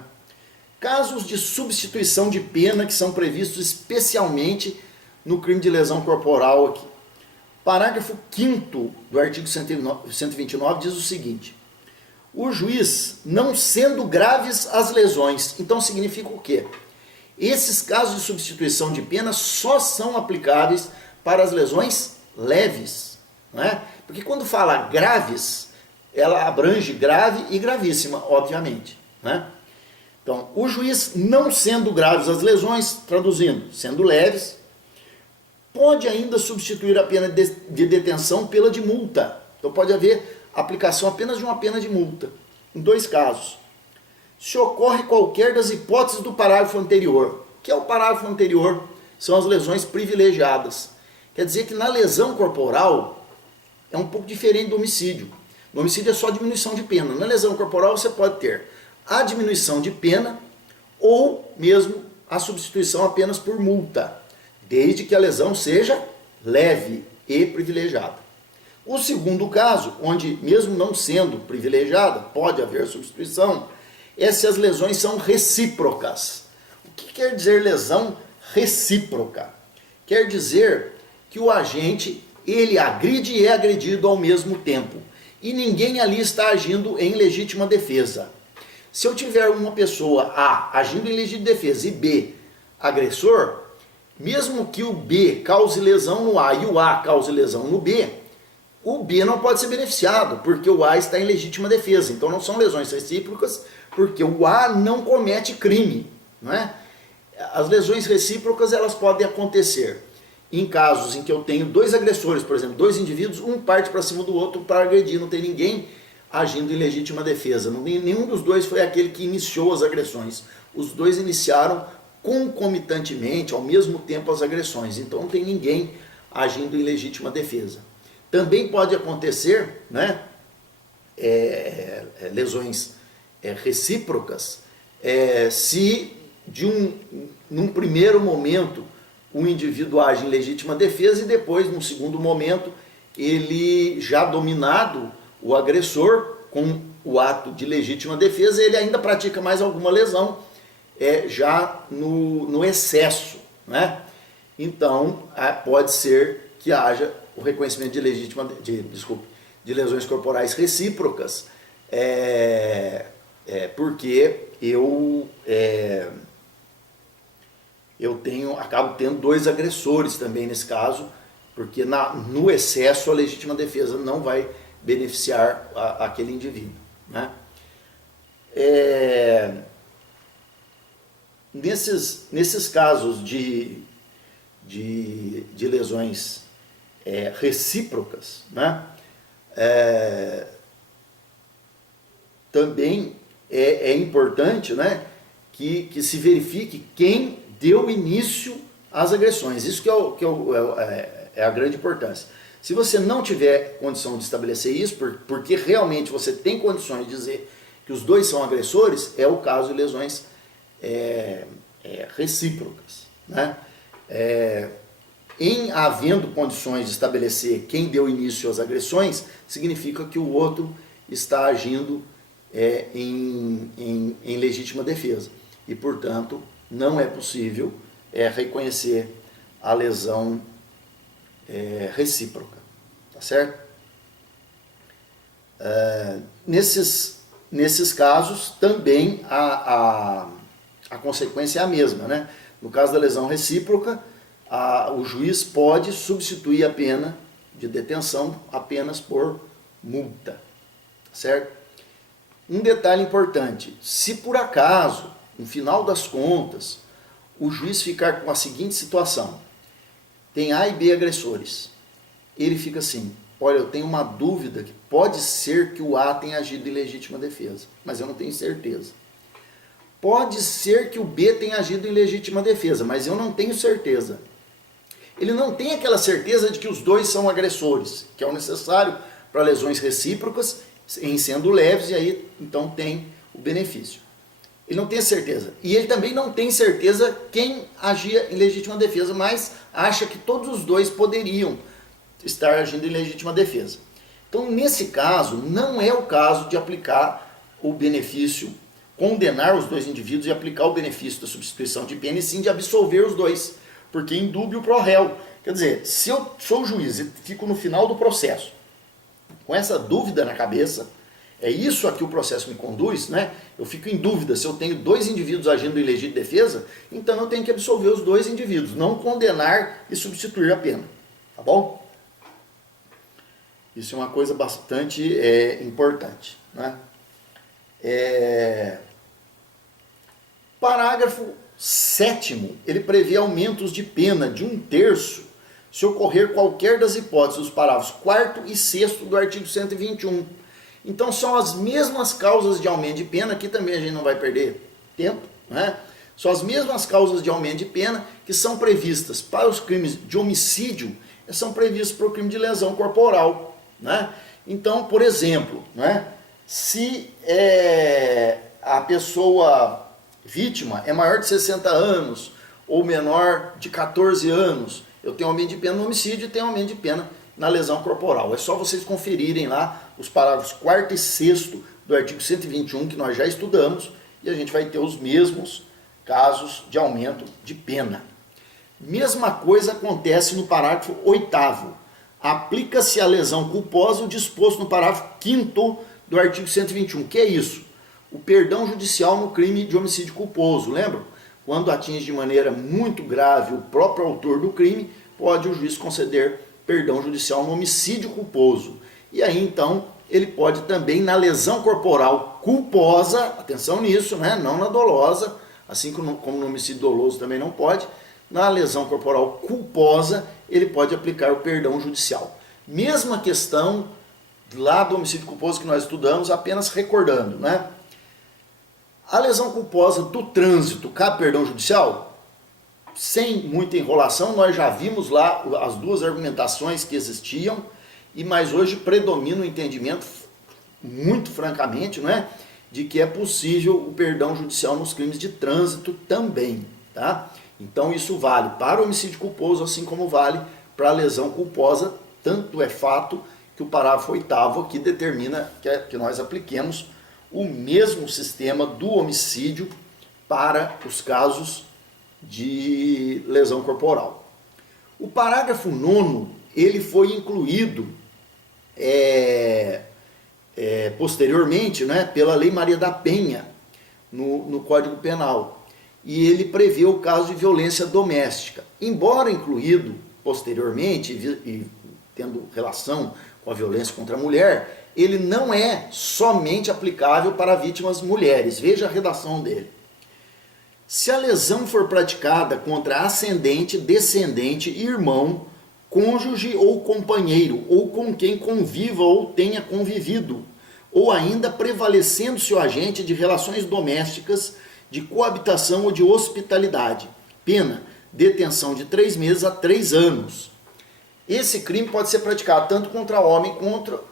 Casos de substituição de pena que são previstos especialmente no crime de lesão corporal aqui. Parágrafo 5º do artigo 129 diz o seguinte: o juiz, não sendo graves as lesões, então significa o quê? Esses casos de substituição de pena só são aplicáveis para as lesões leves, né? Porque quando fala graves, ela abrange grave e gravíssima, obviamente, né? Então, o juiz, não sendo graves as lesões, traduzindo, sendo leves, pode ainda substituir a pena de detenção pela de multa. Então pode haver aplicação apenas de uma pena de multa, em dois casos. Se ocorre qualquer das hipóteses do parágrafo anterior. O que é o parágrafo anterior? São as lesões privilegiadas. Quer dizer que na lesão corporal é um pouco diferente do homicídio. No homicídio é só diminuição de pena. Na lesão corporal você pode ter a diminuição de pena ou mesmo a substituição apenas por multa, desde que a lesão seja leve e privilegiada. O segundo caso, onde mesmo não sendo privilegiada, pode haver substituição, é se as lesões são recíprocas. O que quer dizer lesão recíproca? Quer dizer que o agente, ele agride e é agredido ao mesmo tempo. E ninguém ali está agindo em legítima defesa. Se eu tiver uma pessoa A agindo em legítima defesa e B agressor, mesmo que o B cause lesão no A e o A cause lesão no B, o B não pode ser beneficiado, porque o A está em legítima defesa. Então não são lesões recíprocas, porque o A não comete crime. Não é? As lesões recíprocas elas podem acontecer em casos em que eu tenho dois agressores, por exemplo, dois indivíduos, um parte para cima do outro para agredir, não tem ninguém agindo em legítima defesa. Nenhum dos dois foi aquele que iniciou as agressões. Os dois iniciaram concomitantemente, ao mesmo tempo, as agressões. Então não tem ninguém agindo em legítima defesa. Também pode acontecer, né, lesões recíprocas, se num primeiro momento o indivíduo age em legítima defesa e depois, num segundo momento, ele já dominado o agressor com o ato de legítima defesa, ele ainda pratica mais alguma lesão, já no excesso, né? Então, pode ser que haja o reconhecimento de lesões corporais recíprocas, porque eu acabo tendo dois agressores também nesse caso, porque no excesso a legítima defesa não vai beneficiar aquele indivíduo, né? Nesses casos de lesões recíprocas, né, também é importante, né, que se verifique quem deu início às agressões. Isso que é a grande importância. Se você não tiver condição de estabelecer isso, porque realmente você tem condições de dizer que os dois são agressores, é o caso de lesões recíprocas, né? Em havendo condições de estabelecer quem deu início às agressões, significa que o outro está agindo em legítima defesa. E, portanto, não é possível reconhecer a lesão recíproca. Tá certo? Nesses casos, também a consequência é a mesma, né? No caso da lesão recíproca, o juiz pode substituir a pena de detenção apenas por multa. Tá certo? Um detalhe importante: se por acaso, no final das contas, o juiz ficar com a seguinte situação: tem A e B agressores, ele fica assim: olha, eu tenho uma dúvida que pode ser que o A tenha agido em legítima defesa, mas eu não tenho certeza. Pode ser que o B tenha agido em legítima defesa, mas eu não tenho certeza. Ele não tem aquela certeza de que os dois são agressores, que é o necessário para lesões recíprocas, em sendo leves, e aí então tem o benefício. Ele não tem certeza. E ele também não tem certeza quem agia em legítima defesa, mas acha que todos os dois poderiam estar agindo em legítima defesa. Então, nesse caso, não é o caso de aplicar o benefício, condenar os dois indivíduos e aplicar o benefício da substituição de pena, e sim de absolver os dois, porque indúbio pro réu. Quer dizer, se eu sou juiz e fico no final do processo com essa dúvida na cabeça, é isso a que o processo me conduz, né? Eu fico em dúvida se eu tenho dois indivíduos agindo em legítima defesa, então eu tenho que absolver os dois indivíduos, não condenar e substituir a pena. Tá bom? Isso é uma coisa bastante importante, né? Parágrafo 7º, ele prevê aumentos de pena de 1/3 se ocorrer qualquer das hipóteses dos parágrafos 4º e 6º do artigo 121. Então são as mesmas causas de aumento de pena, aqui também a gente não vai perder tempo, né? São as mesmas causas de aumento de pena que são previstas para os crimes de homicídio, são previstas para o crime de lesão corporal, né? Então, por exemplo, né, se a pessoa vítima é maior de 60 anos ou menor de 14 anos, eu tenho aumento de pena no homicídio e tenho aumento de pena na lesão corporal. É só vocês conferirem lá os parágrafos 4º e 6º do artigo 121, que nós já estudamos, e a gente vai ter os mesmos casos de aumento de pena. Mesma coisa acontece no parágrafo 8º. Aplica-se a lesão culposa o disposto no parágrafo 5º do artigo 121. Que é isso? O perdão judicial no crime de homicídio culposo. Lembram? Quando atinge de maneira muito grave o próprio autor do crime, pode o juiz conceder perdão judicial no homicídio culposo. E aí, então, ele pode também, na lesão corporal culposa, atenção nisso, né? Não na dolosa, assim como no homicídio doloso também não pode, na lesão corporal culposa, ele pode aplicar o perdão judicial. Mesma questão lá do homicídio culposo que nós estudamos, apenas recordando, né? A lesão culposa do trânsito, cabe perdão judicial? Sem muita enrolação, nós já vimos lá as duas argumentações que existiam, mas hoje predomina o entendimento, muito francamente, né, de que é possível o perdão judicial nos crimes de trânsito também, tá? Então isso vale para o homicídio culposo, assim como vale para a lesão culposa, tanto é fato que o parágrafo 8º aqui determina que nós apliquemos o mesmo sistema do homicídio para os casos de lesão corporal. O parágrafo 9º, ele foi incluído posteriormente, né, pela Lei Maria da Penha no Código Penal, e ele prevê o caso de violência doméstica. Embora incluído posteriormente e tendo relação com a violência contra a mulher, ele não é somente aplicável para vítimas mulheres. Veja a redação dele. Se a lesão for praticada contra ascendente, descendente, irmão, cônjuge ou companheiro, ou com quem conviva ou tenha convivido, ou ainda prevalecendo-se o agente de relações domésticas, de coabitação ou de hospitalidade, pena, detenção de 3 meses a 3 anos. Esse crime pode ser praticado tanto contra homem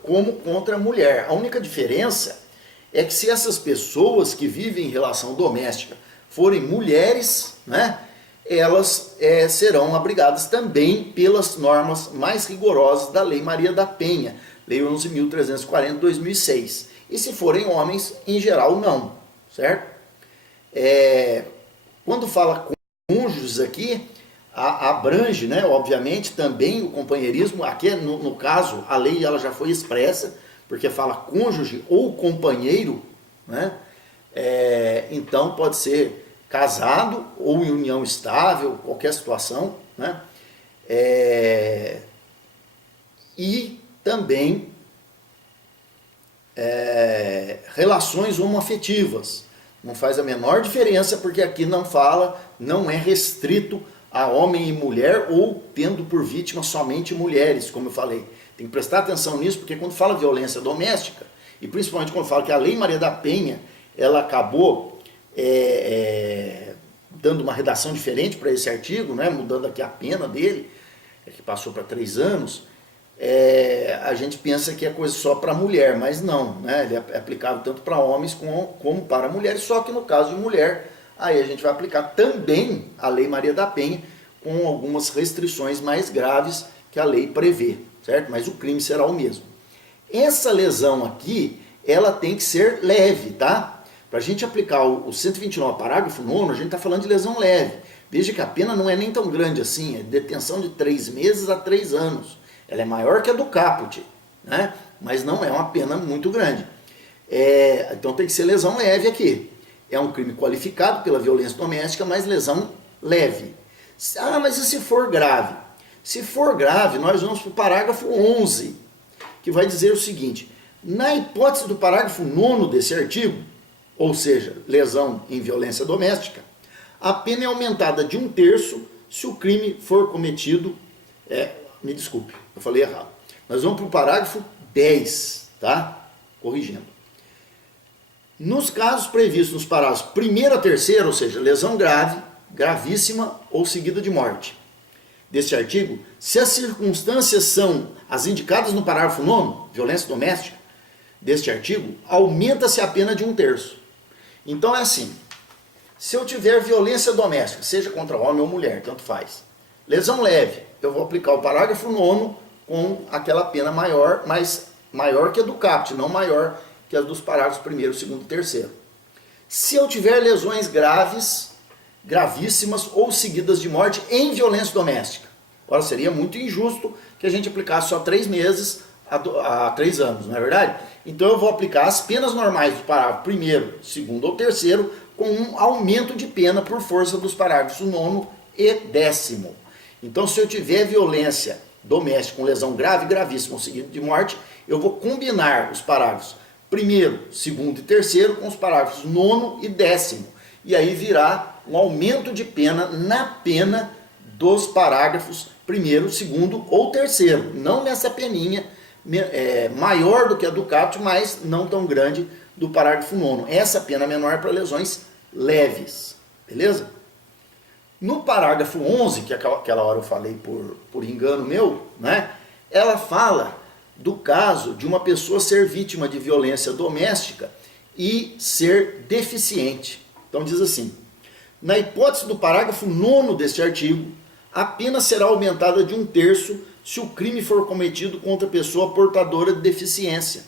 como contra mulher. A única diferença é que se essas pessoas que vivem em relação doméstica forem mulheres, né, elas serão abrigadas também pelas normas mais rigorosas da Lei Maria da Penha, Lei 11.340 de 2006. E se forem homens, em geral, não, certo? Quando fala cônjuges aqui, abrange, né, obviamente, também o companheirismo. Aqui, no caso, a lei ela já foi expressa, porque fala cônjuge ou companheiro, né? Então pode ser casado ou em união estável, qualquer situação, né? E também relações homoafetivas. Não faz a menor diferença, porque aqui não fala, não é restrito a homem e mulher, ou tendo por vítima somente mulheres, como eu falei. Tem que prestar atenção nisso, porque quando fala violência doméstica, e principalmente quando fala que a Lei Maria da Penha, ela acabou dando uma redação diferente para esse artigo, né, mudando aqui a pena dele, que passou para 3 anos, a gente pensa que é coisa só para mulher, mas não, né? Ele é aplicável tanto para homens como para mulheres, só que no caso de mulher, aí a gente vai aplicar também a Lei Maria da Penha, com algumas restrições mais graves que a lei prevê, certo? Mas o crime será o mesmo. Essa lesão aqui, ela tem que ser leve, tá? Para a gente aplicar o 129, parágrafo 9º, a gente está falando de lesão leve. Veja que a pena não é nem tão grande assim, é detenção de 3 meses a 3 anos. Ela é maior que a do caput, né? Mas não é uma pena muito grande. Então tem que ser lesão leve aqui. É um crime qualificado pela violência doméstica, mas lesão leve. Ah, mas e se for grave? Se for grave, nós vamos para o parágrafo 11, que vai dizer o seguinte: na hipótese do parágrafo 9º desse artigo, ou seja, lesão em violência doméstica, a pena é aumentada de 1/3 se o crime for cometido Me desculpe, eu falei errado. Nós vamos para o parágrafo 10, tá? Corrigindo. Nos casos previstos nos parágrafos 1º a 3º, ou seja, lesão grave, gravíssima ou seguida de morte, deste artigo, se as circunstâncias são as indicadas no parágrafo 9º, violência doméstica, deste artigo, aumenta-se a pena de 1/3. Então é assim, se eu tiver violência doméstica, seja contra homem ou mulher, tanto faz, lesão leve, eu vou aplicar o parágrafo 9º com aquela pena maior, mas maior que a do caput, não maior que a dos parágrafos 1º, 2º e 3º. Se eu tiver lesões graves, gravíssimas ou seguidas de morte em violência doméstica, ora, seria muito injusto que a gente aplicasse só 3 meses a 3 anos, não é verdade? Então eu vou aplicar as penas normais do parágrafo 1º, 2º ou 3º com um aumento de pena por força dos parágrafos 9º e 10º. Então, se eu tiver violência doméstica com lesão grave, gravíssima ou seguida de morte, eu vou combinar os parágrafos 1º, 2º e 3º com os parágrafos 9º e 10º. E aí virá um aumento de pena na pena dos parágrafos 1º, 2º ou 3º. Não nessa peninha maior do que a do caput, mas não tão grande do parágrafo 9º. Essa pena menor para lesões leves. Beleza? No parágrafo 11, que aquela hora eu falei por engano meu, né? Ela fala do caso de uma pessoa ser vítima de violência doméstica e ser deficiente. Então diz assim, na hipótese do parágrafo 9º deste artigo, a pena será aumentada de 1/3 se o crime for cometido contra pessoa portadora de deficiência.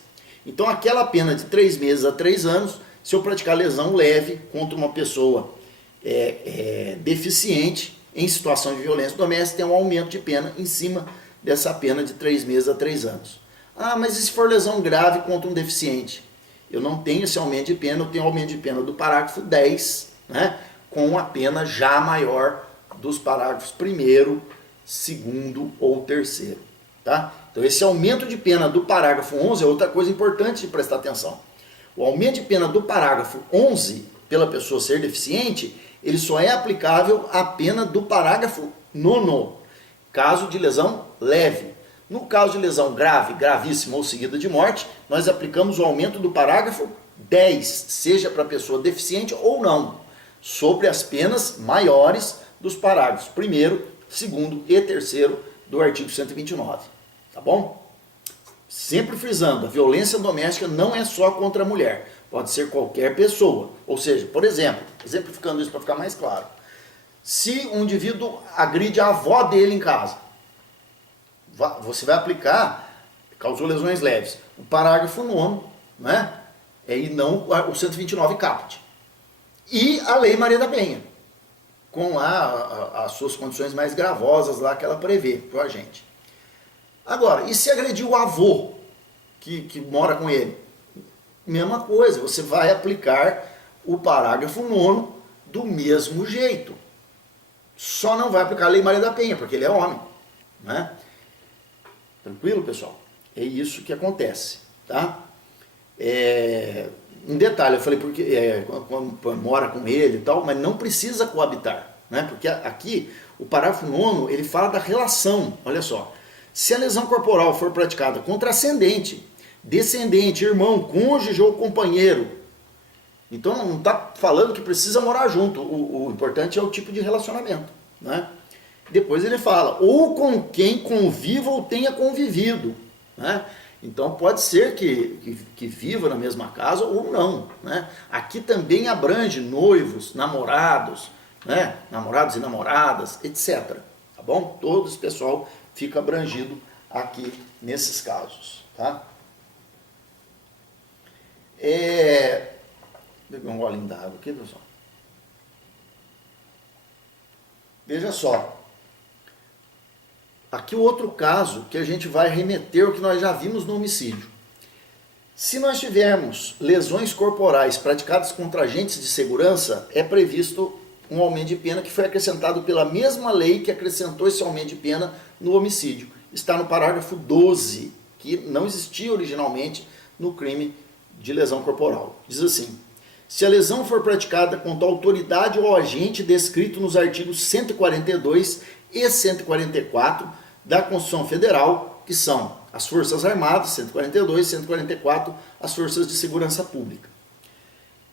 Então aquela pena de 3 meses a 3 anos, se eu praticar lesão leve contra uma pessoa deficiente em situação de violência doméstica, tem um aumento de pena em cima dessa pena de 3 meses a 3 anos. Ah, mas e se for lesão grave contra um deficiente? Eu não tenho esse aumento de pena, eu tenho o aumento de pena do parágrafo 10, né, com a pena já maior dos parágrafos 1º, 2º ou 3º. Tá? Então esse aumento de pena do parágrafo 11 é outra coisa importante de prestar atenção. O aumento de pena do parágrafo 11, pela pessoa ser deficiente, ele só é aplicável à pena do parágrafo 9º, caso de lesão leve. No caso de lesão grave, gravíssima ou seguida de morte, nós aplicamos o aumento do parágrafo 10, seja para a pessoa deficiente ou não, sobre as penas maiores dos parágrafos 1º, 2º e 3º do artigo 129. Tá bom? Sempre frisando, a violência doméstica não é só contra a mulher, pode ser qualquer pessoa. Ou seja, por exemplo, exemplificando isso para ficar mais claro, se um indivíduo agride a avó dele em casa, você vai aplicar, causou lesões leves, o parágrafo 9º, né? E não o 129 caput. E a Lei Maria da Penha, com lá as suas condições mais gravosas lá que ela prevê para o agente. Agora, e se agredir o avô que mora com ele? Mesma coisa, você vai aplicar o parágrafo 9º do mesmo jeito. Só não vai aplicar a Lei Maria da Penha, porque ele é homem, né? Tranquilo, pessoal? É isso que acontece, tá? Um detalhe, eu falei porque quando mora com ele e tal, mas não precisa coabitar, né? Porque aqui o parágrafo 9º ele fala da relação. Olha só, se a lesão corporal for praticada contra ascendente, descendente, irmão, cônjuge ou companheiro, então não está falando que precisa morar junto. O importante é o tipo de relacionamento, né? Depois ele fala, ou com quem conviva ou tenha convivido, né? Então pode ser que viva na mesma casa ou não, né? Aqui também abrange noivos, namorados, né? Namorados e namoradas, etc. Tá bom? Todo esse pessoal fica abrangido aqui nesses casos, tá? Vou pegar um golinho d'água aqui, pessoal. Veja só. Aqui o outro caso que a gente vai remeter ao que nós já vimos no homicídio. Se nós tivermos lesões corporais praticadas contra agentes de segurança, é previsto um aumento de pena que foi acrescentado pela mesma lei que acrescentou esse aumento de pena no homicídio. Está no parágrafo 12, que não existia originalmente no crime de lesão corporal. Diz assim, se a lesão for praticada contra a autoridade ou agente descrito nos artigos 142 e 144 da Constituição Federal, que são as Forças Armadas, 142, 144, as Forças de Segurança Pública.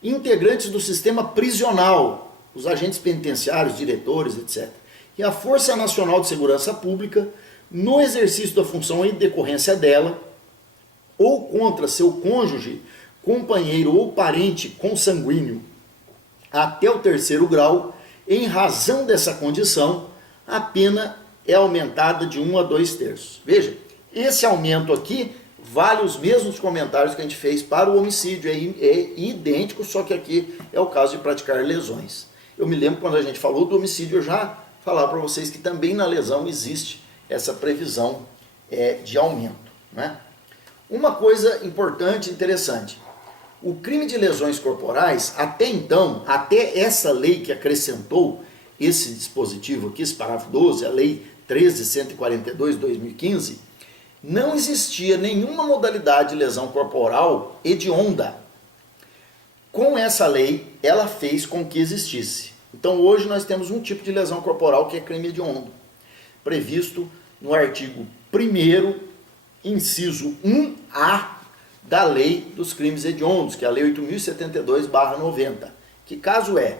Integrantes do sistema prisional, os agentes penitenciários, diretores, etc. E a Força Nacional de Segurança Pública, no exercício da função em decorrência dela, ou contra seu cônjuge, companheiro ou parente consanguíneo, até o 3º grau, em razão dessa condição, a pena é aumentada de 1 a 2/3. Veja, esse aumento aqui vale os mesmos comentários que a gente fez para o homicídio, é idêntico, só que aqui é o caso de praticar lesões. Eu me lembro quando a gente falou do homicídio, eu já falava para vocês que também na lesão existe essa previsão de aumento, né? Uma coisa importante e interessante, o crime de lesões corporais, até então, até essa lei que acrescentou esse dispositivo aqui, esse parágrafo 12, a lei 13.142/2015, não existia nenhuma modalidade de lesão corporal hedionda. Com essa lei, ela fez com que existisse. Então hoje nós temos um tipo de lesão corporal que é crime hediondo, previsto no artigo 1º, inciso 1A da Lei dos Crimes Hediondos, que é a Lei 8.072/90. Que caso é?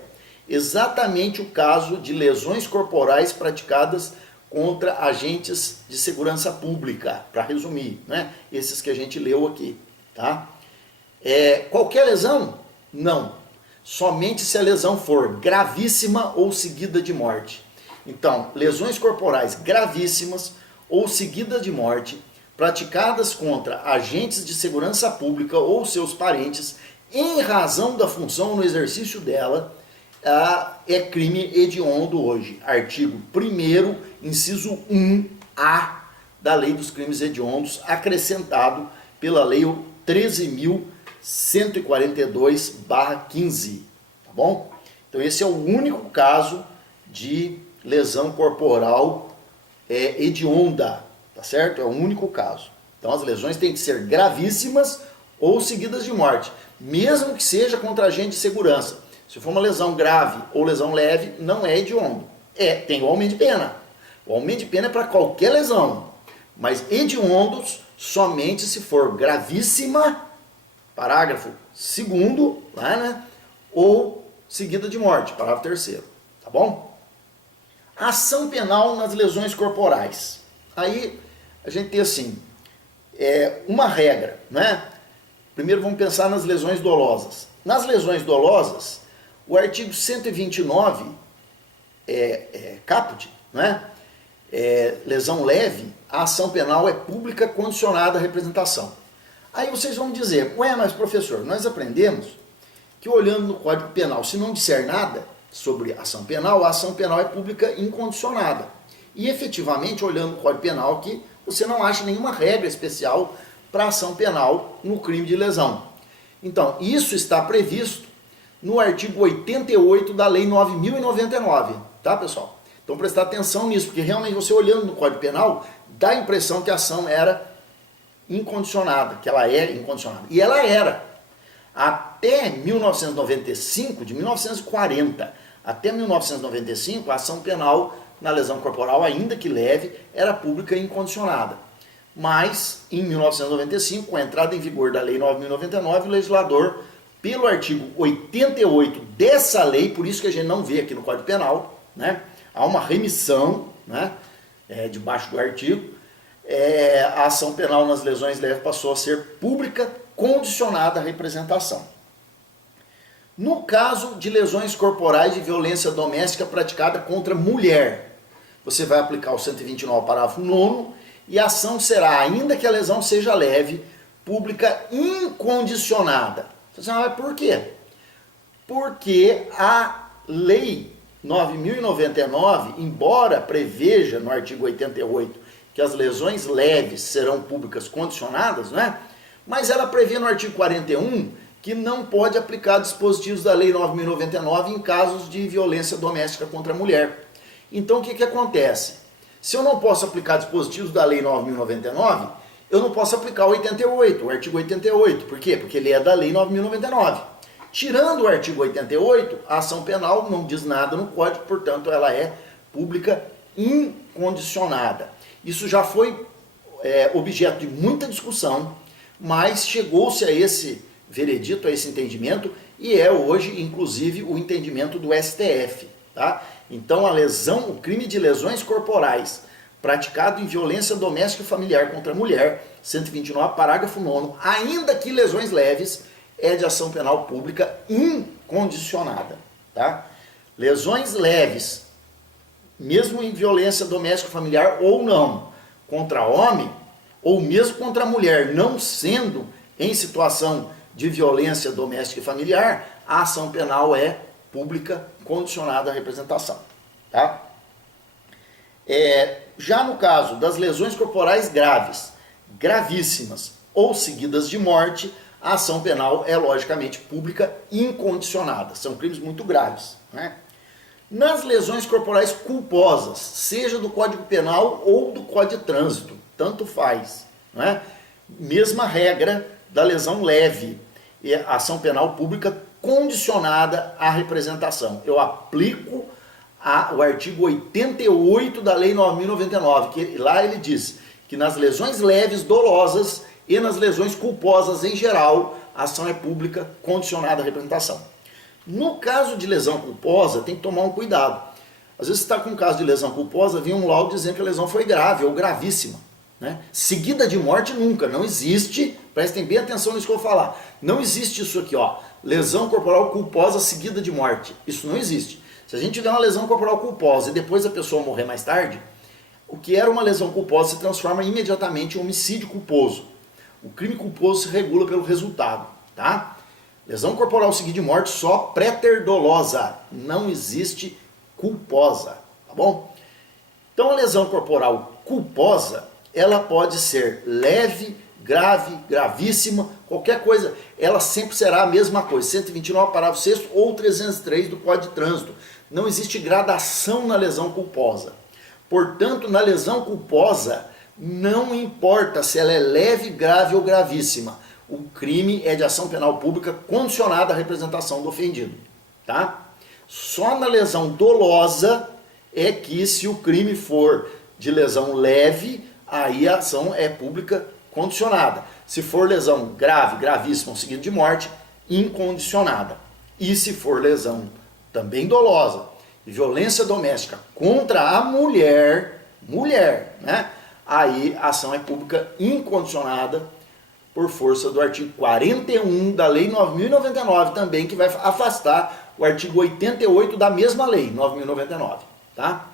Exatamente o caso de lesões corporais praticadas contra agentes de segurança pública, para resumir, né? Esses que a gente leu aqui, tá? Qualquer lesão? Não. Somente se a lesão for gravíssima ou seguida de morte. Então, lesões corporais gravíssimas ou seguidas de morte, praticadas contra agentes de segurança pública ou seus parentes, em razão da função no exercício dela, é crime hediondo hoje. Artigo 1º, inciso 1A da Lei dos Crimes Hediondos, acrescentado pela Lei 13.142/15, tá bom? Então esse é o único caso de lesão corporal hedionda, tá certo? É o único caso. Então as lesões têm que ser gravíssimas ou seguidas de morte, mesmo que seja contra agente de segurança. Se for uma lesão grave ou lesão leve, não é hediondo. Tem o aumento de pena. O aumento de pena é para qualquer lesão, mas hediondos somente se for gravíssima, parágrafo 2º, né? Ou seguida de morte, parágrafo 3º, tá bom? Ação penal nas lesões corporais. Aí a gente tem assim, uma regra, né? Primeiro vamos pensar nas lesões dolosas. Nas lesões dolosas, o artigo 129, caput, né? Lesão leve, a ação penal é pública condicionada à representação. Aí vocês vão dizer, mas professor, nós aprendemos que olhando no Código Penal, se não disser nada sobre ação penal, a ação penal é pública incondicionada. E efetivamente, olhando no Código Penal aqui, você não acha nenhuma regra especial para ação penal no crime de lesão. Então, isso está previsto no artigo 88 da Lei 9.099, tá, pessoal? Então, prestar atenção nisso, porque realmente você olhando no Código Penal, dá a impressão que a ação era incondicionada, que ela é incondicionada. E ela era. Até 1995, de 1940 até 1995, a ação penal na lesão corporal, ainda que leve, era pública e incondicionada. Mas, em 1995, com a entrada em vigor da Lei 9.099, o legislador, pelo artigo 88 dessa lei, por isso que a gente não vê aqui no Código Penal, né? Há uma remissão, né? Debaixo do artigo, a ação penal nas lesões leves passou a ser pública, condicionada à representação. No caso de lesões corporais de violência doméstica praticada contra mulher, você vai aplicar o 129, parágrafo 9º, e a ação será, ainda que a lesão seja leve, pública incondicionada. Você vai, mas por quê? Porque a Lei 9.099, embora preveja no artigo 88 que as lesões leves serão públicas condicionadas, né? Mas ela prevê no artigo 41 que não pode aplicar dispositivos da Lei 9.099 em casos de violência doméstica contra a mulher. Então o que acontece? Se eu não posso aplicar dispositivos da Lei 9.099, eu não posso aplicar o 88, o artigo 88. Por quê? Porque ele é da Lei 9.099. Tirando o artigo 88, a ação penal não diz nada no Código, portanto ela é pública incondicionada. Isso já foi objeto de muita discussão, mas chegou-se a esse veredito, a esse entendimento, e é hoje, inclusive, o entendimento do STF. Tá? Então, o crime de lesões corporais praticado em violência doméstica e familiar contra a mulher, 129, parágrafo 9º, ainda que lesões leves, é de ação penal pública incondicionada. Tá? Lesões leves, mesmo em violência doméstica e familiar ou não, contra homem, ou mesmo contra mulher, não sendo em situação de violência doméstica e familiar, a ação penal é pública condicionada à representação. Tá? Já no caso das lesões corporais graves, gravíssimas ou seguidas de morte, a ação penal é logicamente pública incondicionada. São crimes muito graves. Né? Nas lesões corporais culposas, seja do Código Penal ou do Código de Trânsito, tanto faz. Né? Mesma regra da lesão leve, a ação penal pública condicionada à representação. Eu aplico o artigo 88 da Lei 9.099, que lá ele diz que nas lesões leves dolosas e nas lesões culposas em geral, a ação é pública condicionada à representação. No caso de lesão culposa, tem que tomar um cuidado. Às vezes você está com um caso de lesão culposa, vem um laudo dizendo que a lesão foi grave ou gravíssima. Né? Seguida de morte nunca, não existe, prestem bem atenção nisso que eu vou falar. Não existe isso aqui, ó, lesão corporal culposa seguida de morte. Isso não existe. Se a gente tiver uma lesão corporal culposa e depois a pessoa morrer mais tarde, o que era uma lesão culposa se transforma imediatamente em homicídio culposo. O crime culposo se regula pelo resultado, tá? Lesão corporal seguida de morte só préter-dolosa, não existe culposa, tá bom? Então a lesão corporal culposa, ela pode ser leve, grave, gravíssima, qualquer coisa, ela sempre será a mesma coisa, 129, parágrafo 6º ou 303 do Código de Trânsito. Não existe gradação na lesão culposa. Portanto, na lesão culposa, não importa se ela é leve, grave ou gravíssima. O crime é de ação penal pública condicionada à representação do ofendido. Tá? Só na lesão dolosa é que, se o crime for de lesão leve, aí a ação é pública condicionada. Se for lesão grave, gravíssima, seguido de morte, incondicionada. E se for lesão também dolosa, violência doméstica contra a mulher, né? Aí a ação é pública incondicionada por força do artigo 41 da Lei 9.099 também, que vai afastar o artigo 88 da mesma Lei 9.099, tá?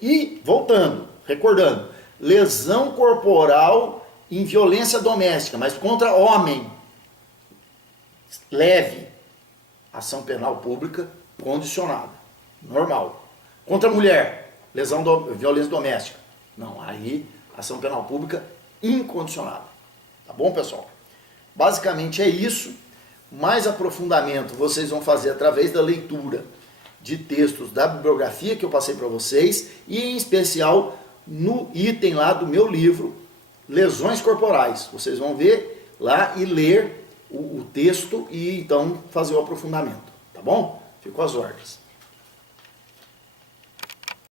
E, voltando, recordando, lesão corporal em violência doméstica, mas contra homem, leve, ação penal pública condicionada, normal. Contra mulher, violência doméstica, não, aí ação penal pública incondicionada. Tá bom, pessoal? Basicamente é isso. Mais aprofundamento vocês vão fazer através da leitura de textos da bibliografia que eu passei para vocês e, em especial, no item lá do meu livro, Lesões Corporais. Vocês vão ver lá e ler o texto e, então, fazer o aprofundamento. Tá bom? Fico às ordens.